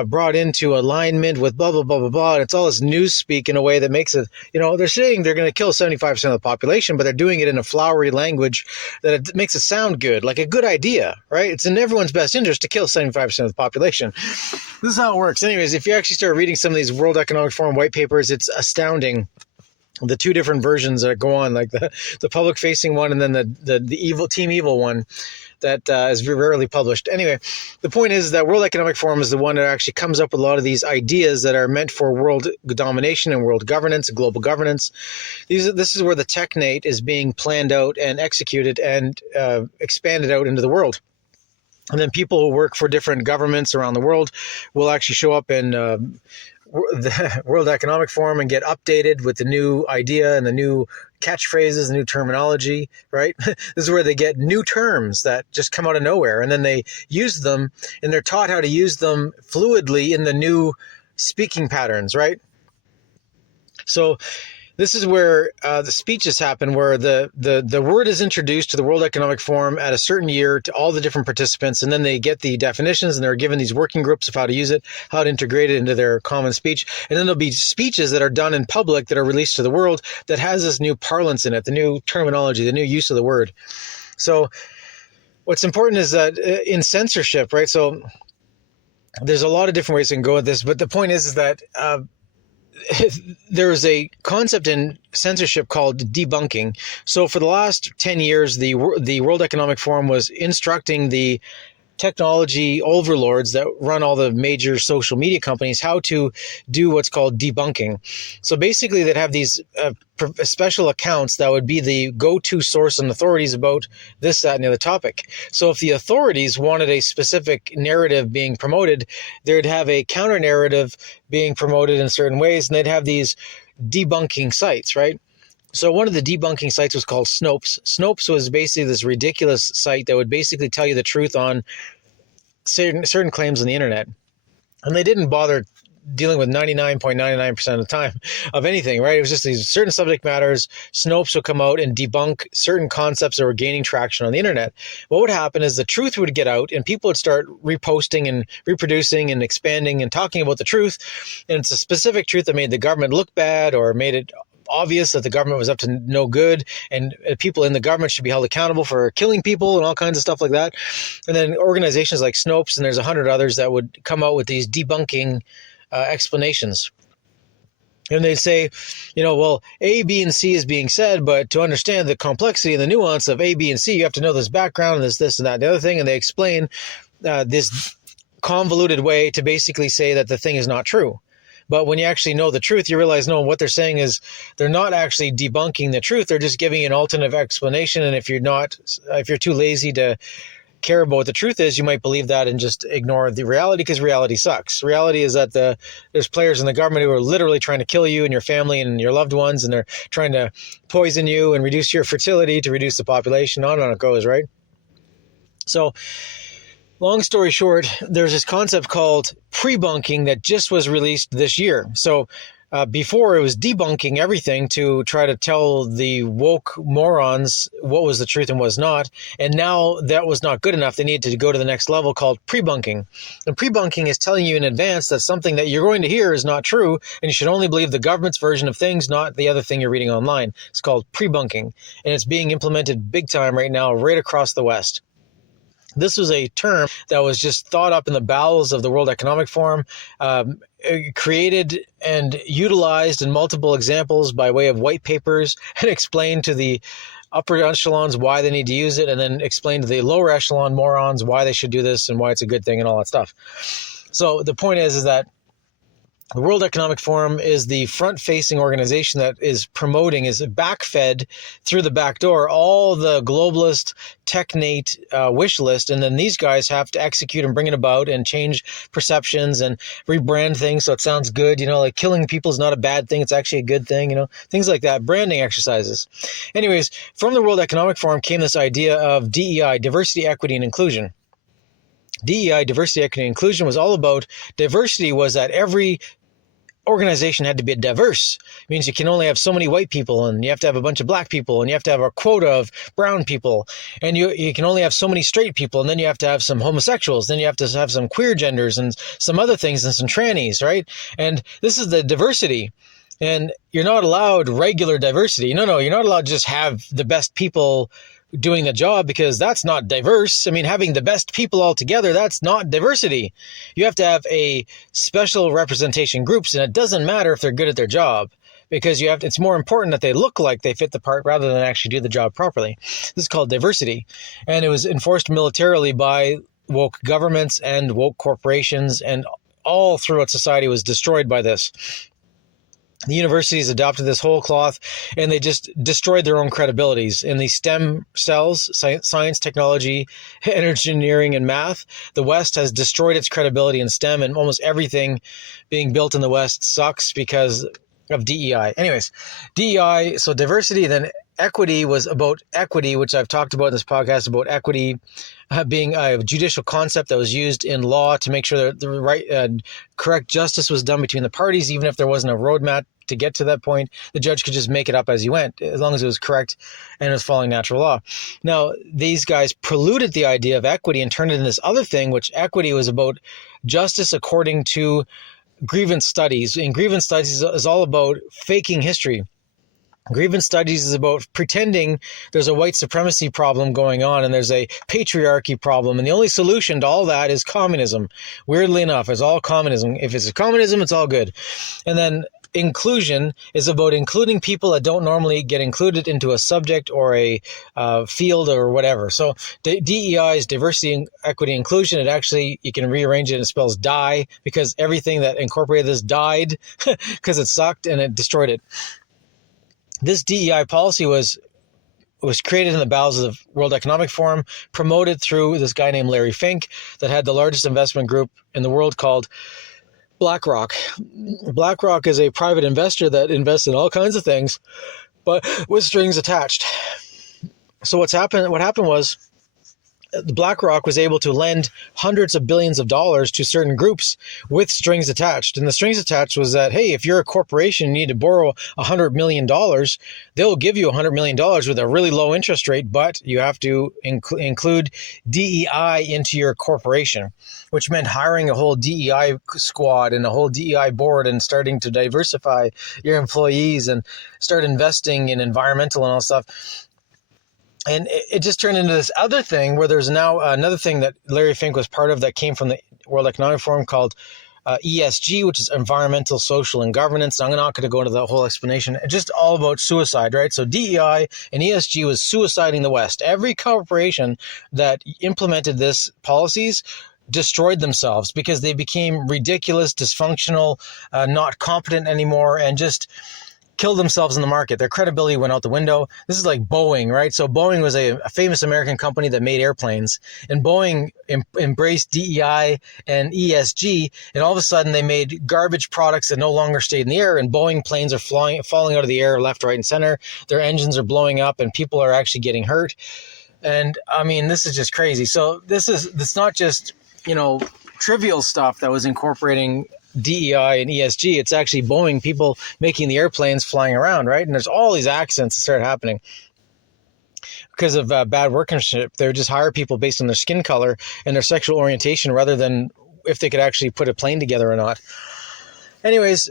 brought into alignment with blah, blah, blah, blah, blah. And it's all this news speak in a way that makes it, they're saying they're going to kill 75% of the population, but they're doing it in a flowery language that it makes it sound good, like a good idea, right? It's in everyone's best interest to kill 75% of the population. This is how it works. Anyways, if you actually start reading some of these World Economic Forum white papers, it's astounding. The two different versions that go on, like the public facing one and then the evil Team Evil one that is rarely published. Anyway, the point is that World Economic Forum is the one that actually comes up with a lot of these ideas that are meant for world domination and world governance and global governance. This is where the technate is being planned out and executed and expanded out into the world. And then people who work for different governments around the world will actually show up in the World Economic Forum and get updated with the new idea and the new catchphrases, the new terminology, right? This is where they get new terms that just come out of nowhere, and then they use them, and they're taught how to use them fluidly in the new speaking patterns, right? So this is where the speeches happen, where the word is introduced to the World Economic Forum at a certain year to all the different participants, and then they get the definitions, and they're given these working groups of how to use it, how to integrate it into their common speech. And then there'll be speeches that are done in public that are released to the world that has this new parlance in it, the new terminology, the new use of the word. So what's important is that in censorship, right? So there's a lot of different ways you can go with this, but the point is that there's a concept in censorship called debunking. So for the last 10 years, the World Economic Forum was instructing the technology overlords that run all the major social media companies how to do what's called debunking. So basically they'd have these special accounts that would be the go-to source and authorities about this, that, and the other topic. So if the authorities wanted a specific narrative being promoted, they'd have a counter narrative being promoted in certain ways, and they'd have these debunking sites, right? So one of the debunking sites was called Snopes. Snopes was basically this ridiculous site that would basically tell you the truth on certain claims on the internet. And they didn't bother dealing with 99.99% of the time of anything, right? It was just these certain subject matters. Snopes would come out and debunk certain concepts that were gaining traction on the internet. What would happen is the truth would get out and people would start reposting and reproducing and expanding and talking about the truth. And it's a specific truth that made the government look bad or made it obvious that the government was up to no good and people in the government should be held accountable for killing people and all kinds of stuff like that. And then organizations like Snopes, and there's 100 others that would come out with these debunking explanations. And they'd say, well, A, B, and C is being said, but to understand the complexity and the nuance of A, B, and C, you have to know this background and this, and that, and the other thing. And they explain this convoluted way to basically say that the thing is not true. But when you actually know the truth, you realize, no, what they're saying is they're not actually debunking the truth. They're just giving an alternative explanation. And if you're too lazy to care about what the truth is, you might believe that and just ignore the reality, because reality sucks. Reality is that there's players in the government who are literally trying to kill you and your family and your loved ones, and they're trying to poison you and reduce your fertility to reduce the population. On and on it goes, right? So long story short, there's this concept called pre-bunking that just was released this year. So before, it was debunking everything to try to tell the woke morons what was the truth and was not. And now that was not good enough. They needed to go to the next level called pre-bunking. And pre-bunking is telling you in advance that something that you're going to hear is not true, and you should only believe the government's version of things, not the other thing you're reading online. It's called pre-bunking, and it's being implemented big time right now right across the West. This was a term that was just thought up in the bowels of the World Economic Forum, created and utilized in multiple examples by way of white papers, and explained to the upper echelons why they need to use it, and then explained to the lower echelon morons why they should do this and why it's a good thing and all that stuff. So the point is that the World Economic Forum is the front-facing organization that is promoting, is back-fed through the back door, all the globalist, technate wish list, and then these guys have to execute and bring it about and change perceptions and rebrand things so it sounds good. Like killing people is not a bad thing; it's actually a good thing. Things like that, branding exercises. Anyways, from the World Economic Forum came this idea of DEI, diversity, equity, and inclusion. DEI, diversity, equity, and inclusion was all about diversity. Was that every organization had to be diverse. It means you can only have so many white people, and you have to have a bunch of black people, and you have to have a quota of brown people, and you can only have so many straight people, and then you have to have some homosexuals, then you have to have some queer genders and some other things and some trannies, right? And this is the diversity. And you're not allowed regular diversity. No, you're not allowed to just have the best people doing the job, because that's not diverse. I mean, having the best people all together, that's not diversity. You have to have a special representation groups, and it doesn't matter if they're good at their job, because it's more important that they look like they fit the part rather than actually do the job properly. This is called diversity. And it was enforced militarily by woke governments and woke corporations, and all throughout society was destroyed by this. The universities adopted this whole cloth, and they just destroyed their own credibilities. In the STEM cells, science, technology, engineering, and math, the West has destroyed its credibility in STEM, and almost everything being built in the West sucks because of DEI. Anyways, DEI, so diversity, then equity was about equity, which I've talked about in this podcast, about equity being a judicial concept that was used in law to make sure that the right, correct justice was done between the parties, even if there wasn't a roadmap to get to that point. The judge could just make it up as he went, as long as it was correct and it was following natural law. Now, these guys preluded the idea of equity and turned it into this other thing, which equity was about justice according to grievance studies. And grievance studies is all about faking history. Grievance studies is about pretending there's a white supremacy problem going on and there's a patriarchy problem. And the only solution to all that is communism. Weirdly enough, it's all communism. If it's communism, it's all good. And then inclusion is about including people that don't normally get included into a subject or a field or whatever. So DEI is diversity, equity, inclusion. It actually, you can rearrange it and it spells die, because everything that incorporated this died because it sucked and it destroyed it. This DEI policy was created in the bowels of the World Economic Forum, promoted through this guy named Larry Fink that had the largest investment group in the world called BlackRock. BlackRock is a private investor that invests in all kinds of things, but with strings attached. So what happened was BlackRock was able to lend hundreds of billions of dollars to certain groups with strings attached. And the strings attached was that, hey, if you're a corporation and you need to borrow $100 million, they'll give you $100 million with a really low interest rate, but you have to include DEI into your corporation, which meant hiring a whole DEI squad and a whole DEI board and starting to diversify your employees and start investing in environmental and all stuff. And it just turned into this other thing where there's now another thing that Larry Fink was part of that came from the World Economic Forum called ESG, which is environmental, social, and governance. And I'm not going to go into the whole explanation. It's just all about suicide, right? So DEI and ESG was suiciding the West. Every corporation that implemented this policies destroyed themselves because they became ridiculous, dysfunctional, not competent anymore, and just killed themselves in the market. Their credibility went out the window. This is like Boeing, right? So Boeing was a famous American company that made airplanes, and Boeing embraced DEI and ESG, and all of a sudden they made garbage products that no longer stayed in the air, and Boeing planes are falling out of the air left, right, and center. Their engines are blowing up, and people are actually getting hurt. And I mean, this is just crazy. So it's not just, trivial stuff that was incorporating DEI and ESG. It's actually Boeing, people making the airplanes flying around, right? And there's all these accidents that started happening because of bad workmanship. They would just hire people based on their skin color and their sexual orientation rather than if they could actually put a plane together or not. Anyways,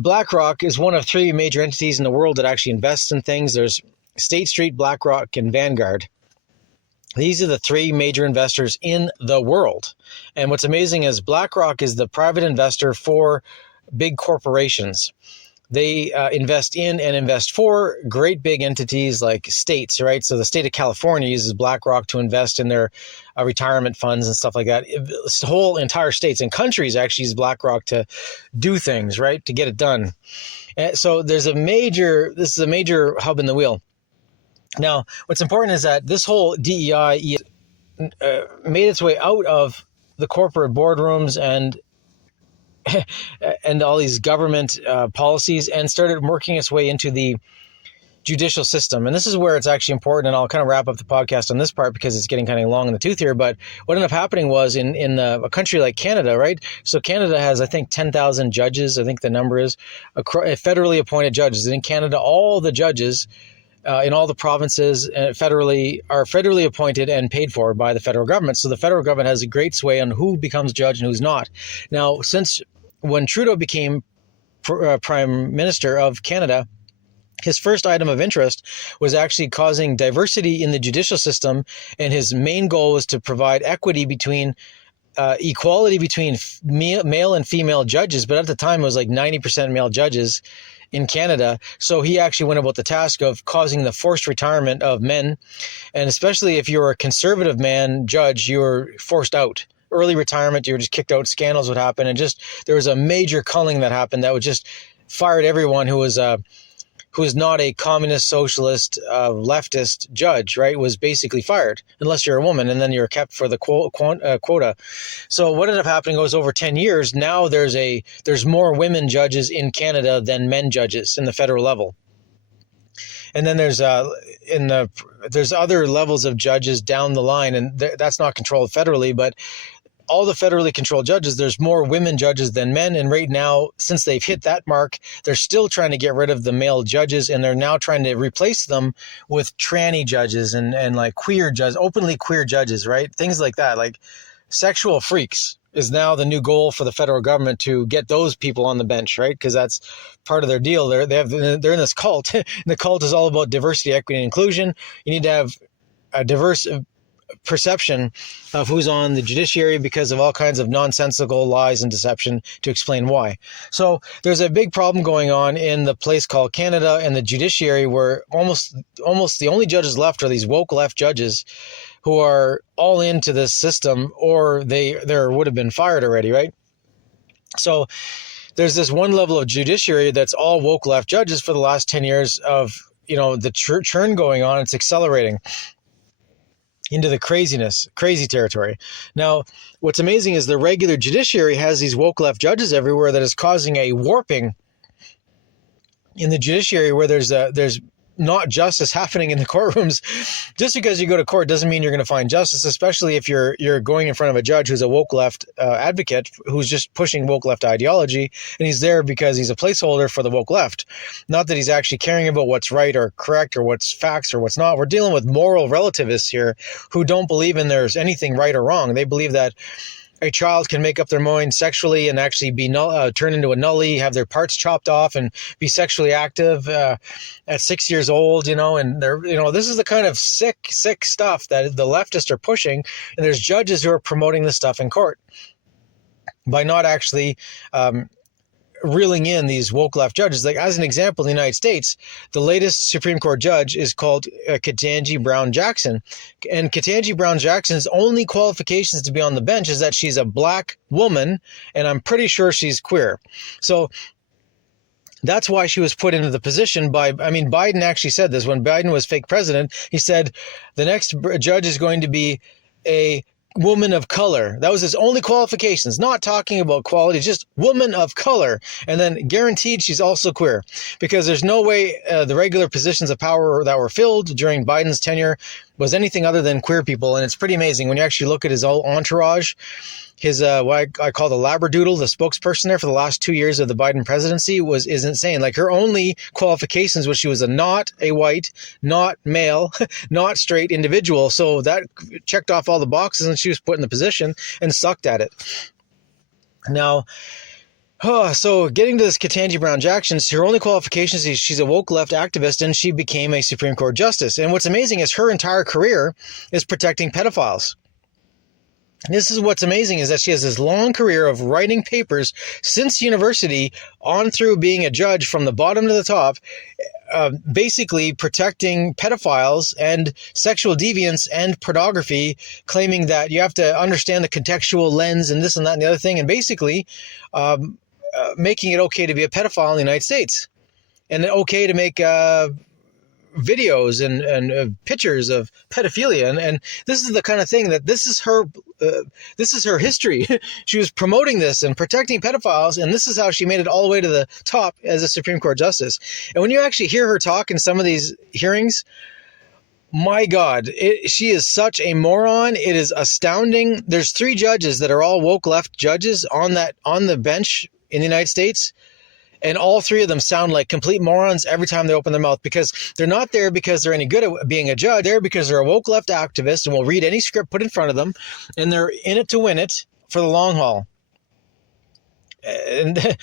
BlackRock is one of three major entities in the world that actually invests in things. There's State Street, BlackRock, and Vanguard. These are the three major investors in the world. And what's amazing is BlackRock is the private investor for big corporations. They invest in and invest for great big entities like states, right? So the state of California uses BlackRock to invest in their retirement funds and stuff like that. The whole entire states and countries actually use BlackRock to do things, right? To get it done. And so this is a major hub in the wheel. Now, what's important is that this whole DEI made its way out of the corporate boardrooms and all these government policies and started working its way into the judicial system. And this is where it's actually important, and I'll kind of wrap up the podcast on this part because it's getting kind of long in the tooth here. But what ended up happening was in a country like Canada, right? So Canada has, I think, 10,000 judges. I think the number is federally appointed judges. And in Canada, all the judges in all the provinces are federally appointed and paid for by the federal government. So the federal government has a great sway on who becomes judge and who's not. Now, when Trudeau became Prime Minister of Canada, his first item of interest was actually causing diversity in the judicial system, and his main goal was to provide equality between male and female judges. But at the time, it was like 90% male judges in Canada. So he actually went about the task of causing the forced retirement of men, and especially if you're a conservative man judge, you were forced out. Early retirement, you were just kicked out, scandals would happen, and there was a major culling that happened that would just fired everyone who was not a communist, socialist, leftist judge, right, was basically fired, unless you're a woman, and then you're kept for the quota. So what ended up happening was over 10 years, now there's more women judges in Canada than men judges in the federal level. And then there's other levels of judges down the line, and that's not controlled federally, but all the federally controlled judges, there's more women judges than men. And right now, since they've hit that mark, they're still trying to get rid of the male judges, and they're now trying to replace them with tranny judges and like queer judges, openly queer judges, right? Things like that, like sexual freaks is now the new goal for the federal government, to get those people on the bench, right? Because that's part of their deal. They're in this cult. And the cult is all about diversity, equity, and inclusion. You need to have a diverse perception of who's on the judiciary because of all kinds of nonsensical lies and deception to explain why. So there's a big problem going on in the place called Canada and the judiciary, where almost the only judges left are these woke left judges who are all into this system, or there would have been fired already, right? So there's this one level of judiciary that's all woke left judges for the last 10 years of the churn going on. It's accelerating into the crazy territory. Now, what's amazing is the regular judiciary has these woke left judges everywhere that is causing a warping in the judiciary, where there's not justice happening in the courtrooms. Just because you go to court doesn't mean you're going to find justice, especially if you're going in front of a judge who's a woke left advocate, who's just pushing woke left ideology, and he's there because he's a placeholder for the woke left. Not that he's actually caring about what's right or correct or what's facts or what's not. We're dealing with moral relativists here who don't believe in there's anything right or wrong. They believe that a child can make up their mind sexually and actually be turned into a nullie, have their parts chopped off, and be sexually active at 6 years old. And they're this is the kind of sick stuff that the leftists are pushing, and there's judges who are promoting this stuff in court by not actually reeling in these woke left judges. Like, as an example, in the United States, the latest Supreme Court judge is called Ketanji Brown Jackson. And Ketanji Brown Jackson's only qualifications to be on the bench is that she's a black woman, and I'm pretty sure she's queer. So that's why she was put into the position Biden actually said this. When Biden was fake president, he said the next judge is going to be a woman of color. That was his only qualifications, not talking about quality, just woman of color. And then guaranteed she's also queer, because there's no way the regular positions of power that were filled during Biden's tenure was anything other than queer people. And it's pretty amazing when you actually look at his whole entourage. His what I call the labradoodle, the spokesperson there for the last 2 years of the Biden presidency, is insane. Like, her only qualifications was she was not a white, not male, not straight individual. So that checked off all the boxes, and she was put in the position and sucked at it. Now, So getting to this Ketanji Brown Jackson, her only qualifications is she's a woke left activist and she became a Supreme Court justice. And what's amazing is her entire career is protecting pedophiles. This is what's amazing, is that she has this long career of writing papers since university on through being a judge from the bottom to the top, basically protecting pedophiles and sexual deviants and pornography, claiming that you have to understand the contextual lens and this and that and the other thing, and basically making it okay to be a pedophile in the United States, and okay to make videos and pictures of pedophilia, and this is the kind of thing that this is her history. She was promoting this and protecting pedophiles, and this is how she made it all the way to the top as a Supreme Court justice. And when you actually hear her talk in some of these hearings, my God, she is such a moron. It is astounding. There's 3 judges that are all woke left judges on the bench in the United States. And all 3 of them sound like complete morons every time they open their mouth, because they're not there because they're any good at being a judge. They're because they're a woke left activist and will read any script put in front of them, and they're in it to win it for the long haul. And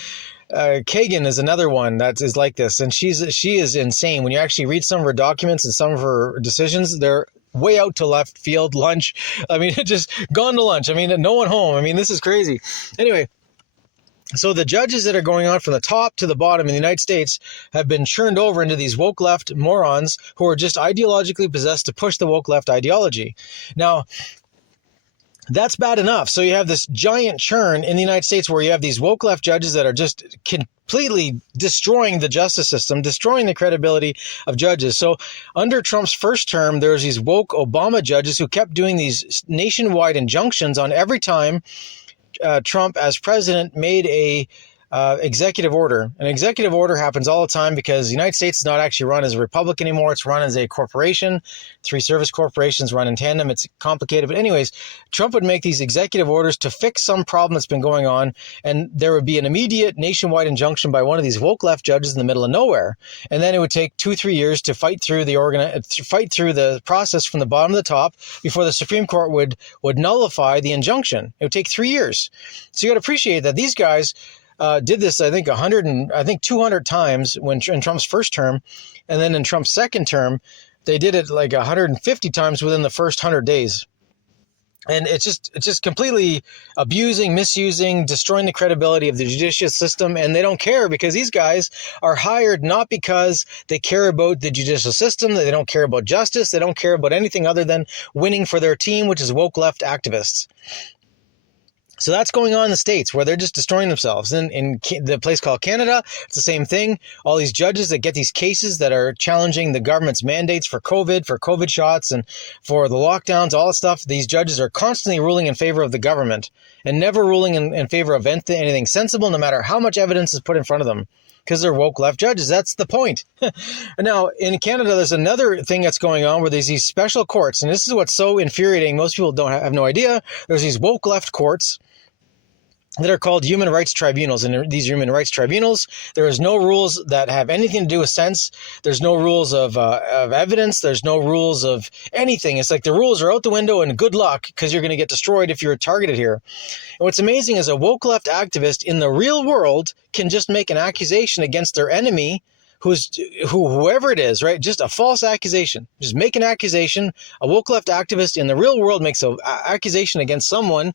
Kagan is another one that is like this, and she is insane. When you actually read some of her documents and some of her decisions, they're way out to left field, lunch. I mean, just gone to lunch. I mean, no one home. I mean, this is crazy. Anyway. So the judges that are going on from the top to the bottom in the United States have been churned over into these woke left morons who are just ideologically possessed to push the woke left ideology. Now, that's bad enough. So you have this giant churn in the United States where you have these woke left judges that are just completely destroying the justice system, destroying the credibility of judges. So under Trump's first term, there was these woke Obama judges who kept doing these nationwide injunctions on every time Trump, as president, made a executive order. An executive order happens all the time because the United States is not actually run as a republic anymore. It's run as a corporation. 3 service corporations run in tandem. It's complicated. But anyways, Trump would make these executive orders to fix some problem that's been going on, and there would be an immediate nationwide injunction by one of these woke left judges in the middle of nowhere. And then it would take 2-3 years to fight through the process from the bottom to the top before the Supreme Court would nullify the injunction. It would take 3 years. So you got to appreciate that these guys did this, I think, 200 times in Trump's first term, and then in Trump's second term, they did it like 150 times within the first 100 days. And it's just completely abusing, misusing, destroying the credibility of the judicial system, and they don't care because these guys are hired not because they care about the judicial system, they don't care about justice, they don't care about anything other than winning for their team, which is woke left activists. So that's going on in the States where they're just destroying themselves. In the place called Canada, it's the same thing. All these judges that get these cases that are challenging the government's mandates for COVID shots and for the lockdowns, all that stuff, these judges are constantly ruling in favor of the government and never ruling in favor of anything sensible, no matter how much evidence is put in front of them, because they're woke left judges. That's the point. Now, in Canada, there's another thing that's going on where there's these special courts, and this is what's so infuriating. Most people don't have no idea. There's these woke left courts that are called human rights tribunals. And in these human rights tribunals, there is no rules that have anything to do with sense. There's no rules of evidence. There's no rules of anything. It's like the rules are out the window and good luck, because you're going to get destroyed if you're targeted here. And what's amazing is a woke left activist in the real world can just make an accusation against their enemy, whoever it is, right? Just a false accusation. Just make an accusation. A woke left activist in the real world makes an accusation against someone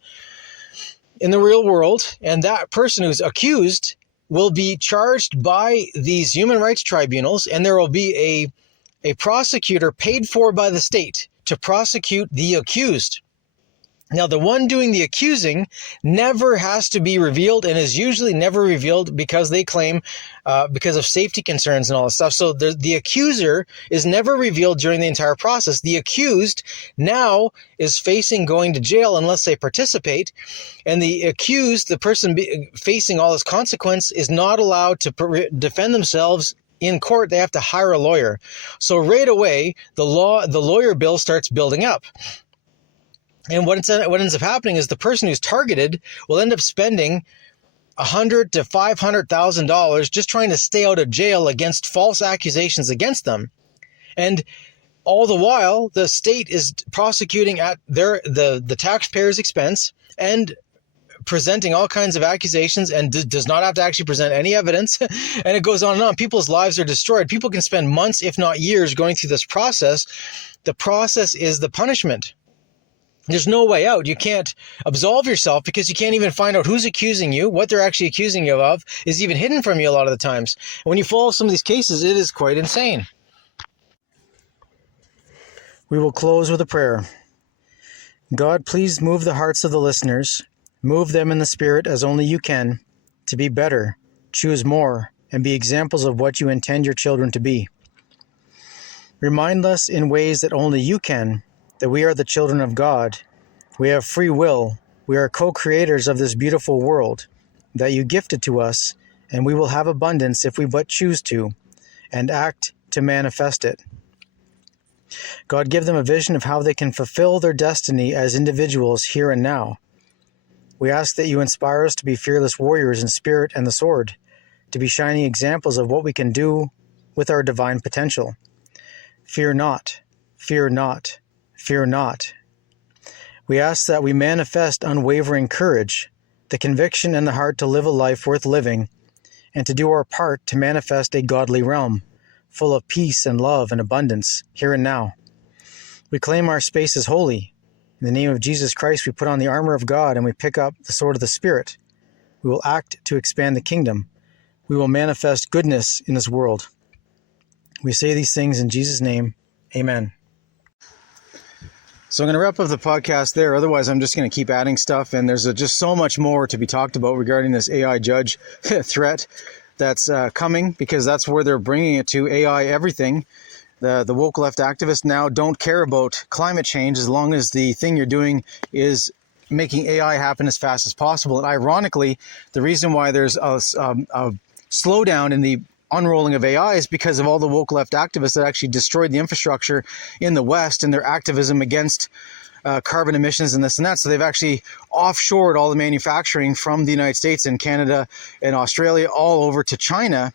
in the real world, and that person who's accused will be charged by these human rights tribunals, and there will be a prosecutor paid for by the state to prosecute the accused. Now, the one doing the accusing never has to be revealed, and is usually never revealed because they claim because of safety concerns and all this stuff. So the accuser is never revealed during the entire process. The accused now is facing going to jail unless they participate, and the accused, the person facing all this consequence, is not allowed to defend themselves in court. They have to hire a lawyer. So right away, the lawyer bill starts building up. And what ends up happening is the person who's targeted will end up spending $100,000 to $500,000 just trying to stay out of jail against false accusations against them. And all the while, the state is prosecuting at the taxpayer's expense and presenting all kinds of accusations and does not have to actually present any evidence. And it goes on and on. People's lives are destroyed. People can spend months, if not years, going through this process. The process is the punishment. There's no way out. You can't absolve yourself because you can't even find out who's accusing you. What they're actually accusing you of is even hidden from you a lot of the times. When you follow some of these cases, it is quite insane. We will close with a prayer. God, please move the hearts of the listeners. Move them in the spirit as only you can, to be better, choose more, and be examples of what you intend your children to be. Remind us in ways that only you can that we are the children of God. We have free will. We are co-creators of this beautiful world that you gifted to us, and we will have abundance if we but choose to, and act to manifest it. God, give them a vision of how they can fulfill their destiny as individuals here and now. We ask that you inspire us to be fearless warriors in spirit and the sword, to be shining examples of what we can do with our divine potential. Fear not, fear not, fear not. We ask that we manifest unwavering courage, the conviction and the heart to live a life worth living, and to do our part to manifest a godly realm, full of peace and love and abundance, here and now. We claim our space as holy. In the name of Jesus Christ, we put on the armor of God and we pick up the sword of the Spirit. We will act to expand the kingdom. We will manifest goodness in this world. We say these things in Jesus' name. Amen. So I'm going to wrap up the podcast there. Otherwise, I'm just going to keep adding stuff. And there's just so much more to be talked about regarding this AI judge threat that's coming, because that's where they're bringing it to. AI everything. The woke left activists now don't care about climate change as long as the thing you're doing is making AI happen as fast as possible. And ironically, the reason why there's a slowdown in the unrolling of AI is because of all the woke left activists that actually destroyed the infrastructure in the West and their activism against carbon emissions and this and that. So they've actually offshored all the manufacturing from the United States and Canada and Australia all over to China,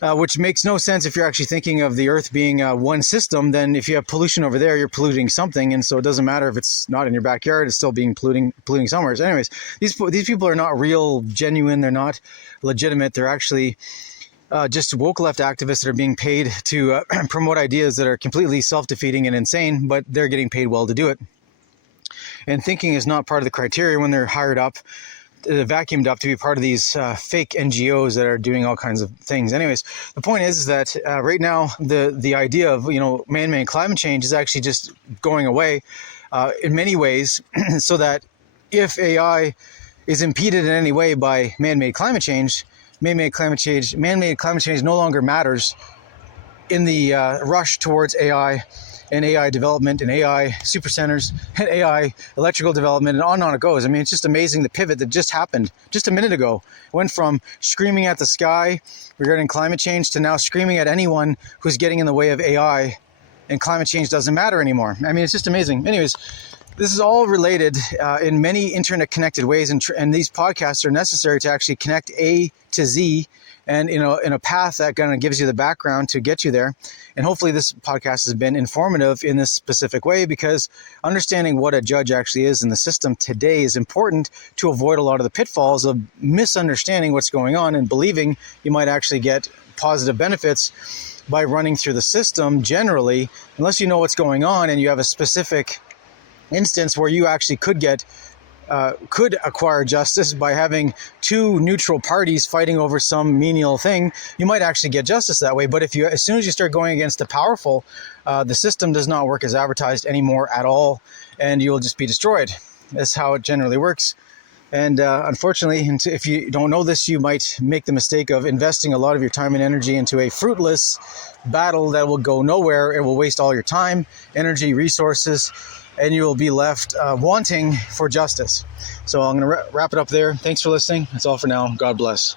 which makes no sense if you're actually thinking of the Earth being one system. Then if you have pollution over there, you're polluting something. And so it doesn't matter if it's not in your backyard, it's still being polluting somewhere. So anyways, these people are not real, genuine. They're not legitimate. They're actually just woke left activists that are being paid to promote ideas that are completely self-defeating and insane, but they're getting paid well to do it. And thinking is not part of the criteria when they're hired up, vacuumed up to be part of these fake NGOs that are doing all kinds of things. Anyways, the point is that right now the idea of man-made climate change is actually just going away in many ways, so that if AI is impeded in any way by man-made climate change, man-made climate change no longer matters in the rush towards AI and AI development and AI supercenters and AI electrical development, and on it goes. I mean, it's just amazing the pivot that just happened just a minute ago. Went from screaming at the sky regarding climate change to now screaming at anyone who's getting in the way of AI, and climate change doesn't matter anymore. I mean, it's just amazing. Anyways, this is all related in many internet-connected ways, and these podcasts are necessary to actually connect A to Z, and in a path that kind of gives you the background to get you there. And hopefully this podcast has been informative in this specific way, because understanding what a judge actually is in the system today is important to avoid a lot of the pitfalls of misunderstanding what's going on and believing you might actually get positive benefits by running through the system generally, unless you know what's going on and you have a specific instance where you actually could acquire justice by having two neutral parties fighting over some menial thing. You might actually get justice that way. But as soon as you start going against the powerful, the system does not work as advertised anymore at all, and you'll just be destroyed. That's how it generally works. And unfortunately, if you don't know this, you might make the mistake of investing a lot of your time and energy into a fruitless battle that will go nowhere. It will waste all your time, energy, resources, and you will be left wanting for justice. So I'm going to wrap it up there. Thanks for listening. That's all for now. God bless.